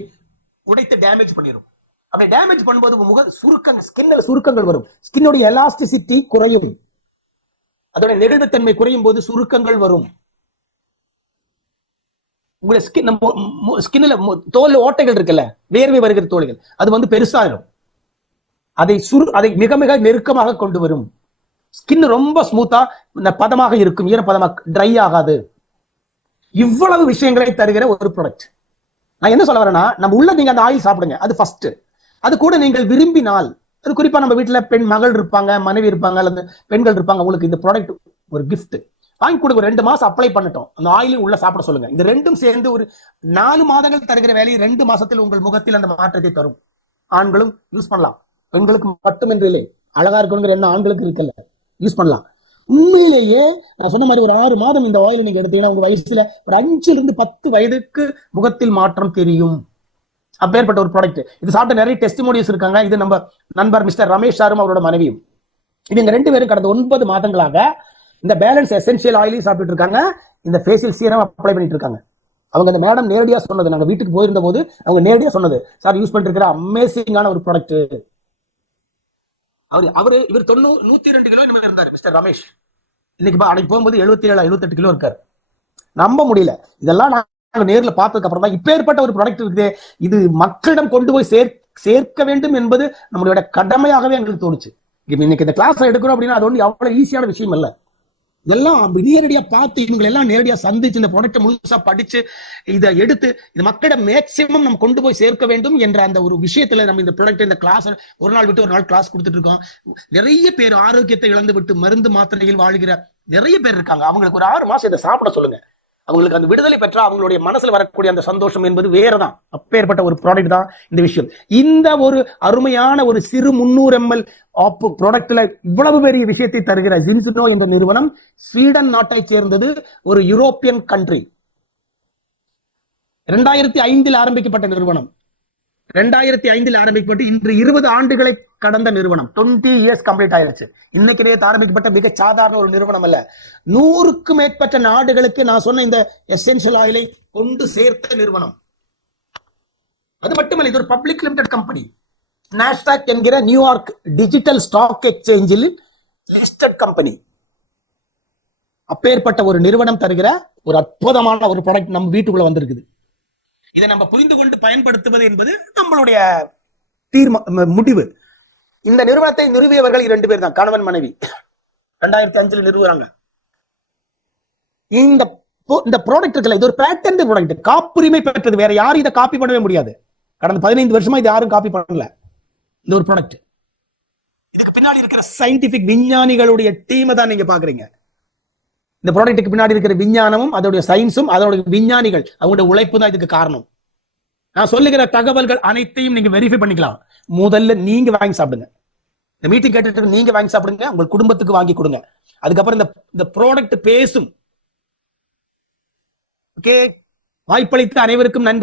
உடைத்து டேமேஜ் பண்ணிடும். அப்படி டேமேஜ் பண்ணும்போது முக சுருக்கங்கள், ஸ்கின்ல சுருக்கங்கள் வரும். ஸ்கின்னோட எலாஸ்டிசிட்டி குறையும், அதோட நெகிழ்வுத்தன்மை குறையும் போது சுருக்கங்கள் வரும். உங்களை ஸ்கின்ல தோல்ல ஓட்டைகள் இருக்குல்ல, வேர்வை வருகிற தோல்கள், அது வந்து பெருசாயிரும். அதை மிக மிக நெருக்கமாக கொண்டு வரும். ஸ்கின் ரொம்ப ஸ்மூத்தா பதமாக இருக்கும், ஈரப்பதமாக, ட்ரை ஆகாது. இவ்வளவு விஷயங்களை தருகிற ஒரு ப்ராடக்ட். நான் என்ன சொல்ல வரேன்னா, நம்ம உள்ள நீங்க அந்த ஆயில் சாப்பிடுங்க, அது ஃபர்ஸ்ட். அது கூட நீங்கள் விரும்பினால், அது குறிப்பா நம்ம வீட்டுல மகள் இருப்பாங்க, மனைவி இருப்பாங்க, அல்லது பெண்கள் இருப்பாங்க, உங்களுக்கு இந்த ப்ராடக்ட் ஒரு கிஃப்ட் வாங்கி கொடுங்க. 2 மாசம் அப்ளை பண்ணட்டும், அந்த ஆயிலும் உள்ள சாப்பிட சொல்லுங்க. இந்த 2ம் சேர்ந்து ஒரு 4 மாதங்கள் தருகிற வேலையை 2 மாசத்தில் உங்கள் முகத்தில் அந்த மாற்றத்தை தரும். ஆண்களும் யூஸ் பண்ணலாம், பெண்களுக்கு மட்டுமின்றி இல்லை, அழகா இருக்கணுங்கிற என்ன ஆண்களுக்கு இருக்கல, யூஸ் பண்ணலாம். உண்மையிலேயே நான் சொன்ன மாதிரி ஒரு 6 மாதம் இந்த ஆயில் நீங்க எடுத்தீங்கன்னா உங்க வயசுல ஒரு 5 to 10 வயதுக்கு முகத்தில் மாற்றம் தெரியும். அப்பேற்பட்ட ஒரு ப்ராடக்ட். இது சாப்பிட்ட நிறைய டெஸ்டிமோனியல்ஸ் இருக்காங்க. இது நம்ம நண்பர் மிஸ்டர் ரமேஷ் சாரும் அவரோட மனைவியும், இவங்க 2 பேரும் கடந்த 9 மாதங்களாக இந்த பேலன்ஸ் எசென்சியல் ஆயிலையும் சாப்பிட்டு இருக்காங்க, இந்த ஃபேஷியல் சீரம் அப்ளை பண்ணிட்டு இருக்காங்க. அவங்க அந்த மேடம் நேரடியா சொன்னது, நாங்க வீட்டுக்கு போயிருந்த போது அவங்க நேரடியா சொன்னது, சார் யூஸ் பண்ணிட்டு இருக்கிற அமேசிங்கான ஒரு ப்ராடக்ட். இவர் 102 கிலோ இனிமே இருந்தாரு மிஸ்டர் ரமேஷ். இன்னைக்கு அன்னைக்கு போகும்போது 77 78 கிலோ இருக்காரு. நம்ப முடியல. இதெல்லாம் நாங்க நேர்ல பார்த்ததுக்கு அப்புறம் தான் இப்ப ஏற்பட்ட ஒரு ப்ராடக்ட் இருக்குது, இது மக்களிடம் கொண்டு போய் சேர்க்க வேண்டும் என்பது நம்மளுடைய கடமையாகவே எங்களுக்கு தோணுச்சு. இன்னைக்கு இந்த கிளாஸ் எடுக்கிறோம் அப்படின்னா அது ஒன்று அவ்வளவு ஈஸியான விஷயம் இல்ல. இதெல்லாம் நேரடியா பார்த்து இவங்க எல்லாம் நேரடியா சந்திச்சு இந்த ப்ராடக்ட் முழுசா படிச்சு இதை எடுத்து இந்த மக்களிடம் மேக்சிமம் நம்ம கொண்டு போய் சேர்க்க வேண்டும் என்ற அந்த ஒரு விஷயத்துல நம்ம இந்த ப்ராடக்ட் இந்த கிளாஸ் ஒரு நாள் விட்டு ஒரு நாள் கிளாஸ் கொடுத்துட்டு இருக்கோம். நிறைய பேர் ஆரோக்கியத்தை இழந்து விட்டு மருந்து மாத்திரையில் வாழ்கிற நிறைய பேர் இருக்காங்க. அவங்களுக்கு ஒரு 6 மாசம் இதை சாப்பிட சொல்லுங்க. அவங்களுக்கு அந்த விடுதலை பெற்றா அவங்களுடைய மனசுல வரக்கூடிய அந்த சந்தோஷம் என்பது வேறதான். அப்பேற்பட்ட ஒரு ப்ராடக்ட் தான் இந்த விஷயம். இந்த ஒரு அருமையான ஒரு சிறு 300 ml ப்ராடக்ட்ல இவ்வளவு பெரிய விஷயத்தை தருகிற ஜின்சுனோ என்ற நிறுவனம் ஸ்வீடன் நாட்டை சேர்ந்தது. ஒரு யூரோப்பியன் கண்ட்ரி. 2005 ஆரம்பிக்கப்பட்ட நிறுவனம். 2005 ஆரம்பிக்கப்பட்டு இன்று 20 ஆண்டுகளை கடந்த நிறுவனம். 20 இயர்ஸ் கம்ப்ளீட் ஆயிருச்சு. இன்னைக்கு நேற்று ஆரம்பிக்கப்பட்ட மிக சாதாரண ஒரு நிறுவனம் அல்ல. 100க்கும் மேற்பட்ட நாடுகளுக்கு நான் சொன்ன இந்த எசென்ஷியல் ஆயிலை கொண்டு சேர்த்த நிறுவனம். அது மட்டுமல்ல, இது ஒரு பப்ளிக் லிமிடெட் கம்பெனி. நாஸ்டாக் என்கிற நியூயார்க் டிஜிட்டல் ஸ்டாக் எக்ஸ்சேஞ்சில் லிஸ்டட் கம்பெனி. அப்பேற்பட்ட ஒரு நிறுவனம் தருகிற ஒரு அற்புதமான ஒரு ப்ராடக்ட் நம்ம வீட்டுக்குள்ள வந்திருக்குது. இதை நம்ம புரிந்து கொண்டு பயன்படுத்துவது என்பது நம்மளுடைய முடிவு. இந்த நிறுவனத்தை நிறுவியவர்கள் 2 பேர் தான், கணவன் மனைவி. 2005 நிறுவுறாங்க. இந்த ப்ராடக்ட் இருக்குல்ல, இது ஒரு பேட்டன்ட் ப்ராடக்ட், காப்புரிமை பெற்றது. வேற யாரும் இதை காப்பி பண்ணவே முடியாது. கடந்த 15 வருஷமா இது யாரும் காப்பி பண்ணல. இந்த ஒரு ப்ராடக்ட் இதுக்கு பின்னாடி இருக்கிற சயின்டிபிக் விஞ்ஞானிகளுடைய டீமை தான் நீங்க பாக்குறீங்க. இந்த ப்ராடக்ட்டுக்கு பின்னாடி இருக்கிற விஞ்ஞானமும் அதோடைய சயின்ஸும் அதோட விஞ்ஞானிகள் அவங்களுடைய உழைப்பு தான் இதுக்கு காரணம். நான் சொல்லுகிற தகவல்கள் அனைத்தையும் நீங்க வெரிஃபை பண்ணிக்கலாம். முதல்ல நீங்க வாங்கி சாப்பிடுங்க. இந்த மீட்டிங் கேட்டுட்டு நீங்க வாங்கி சாப்பிடுங்க, உங்க குடும்பத்துக்கு வாங்கி கொடுங்க. அதுக்கப்புறம் இந்த ப்ராடக்ட் பேசும். ஓகே, வாய்ப்பளித்த அனைவருக்கும் நன்றி.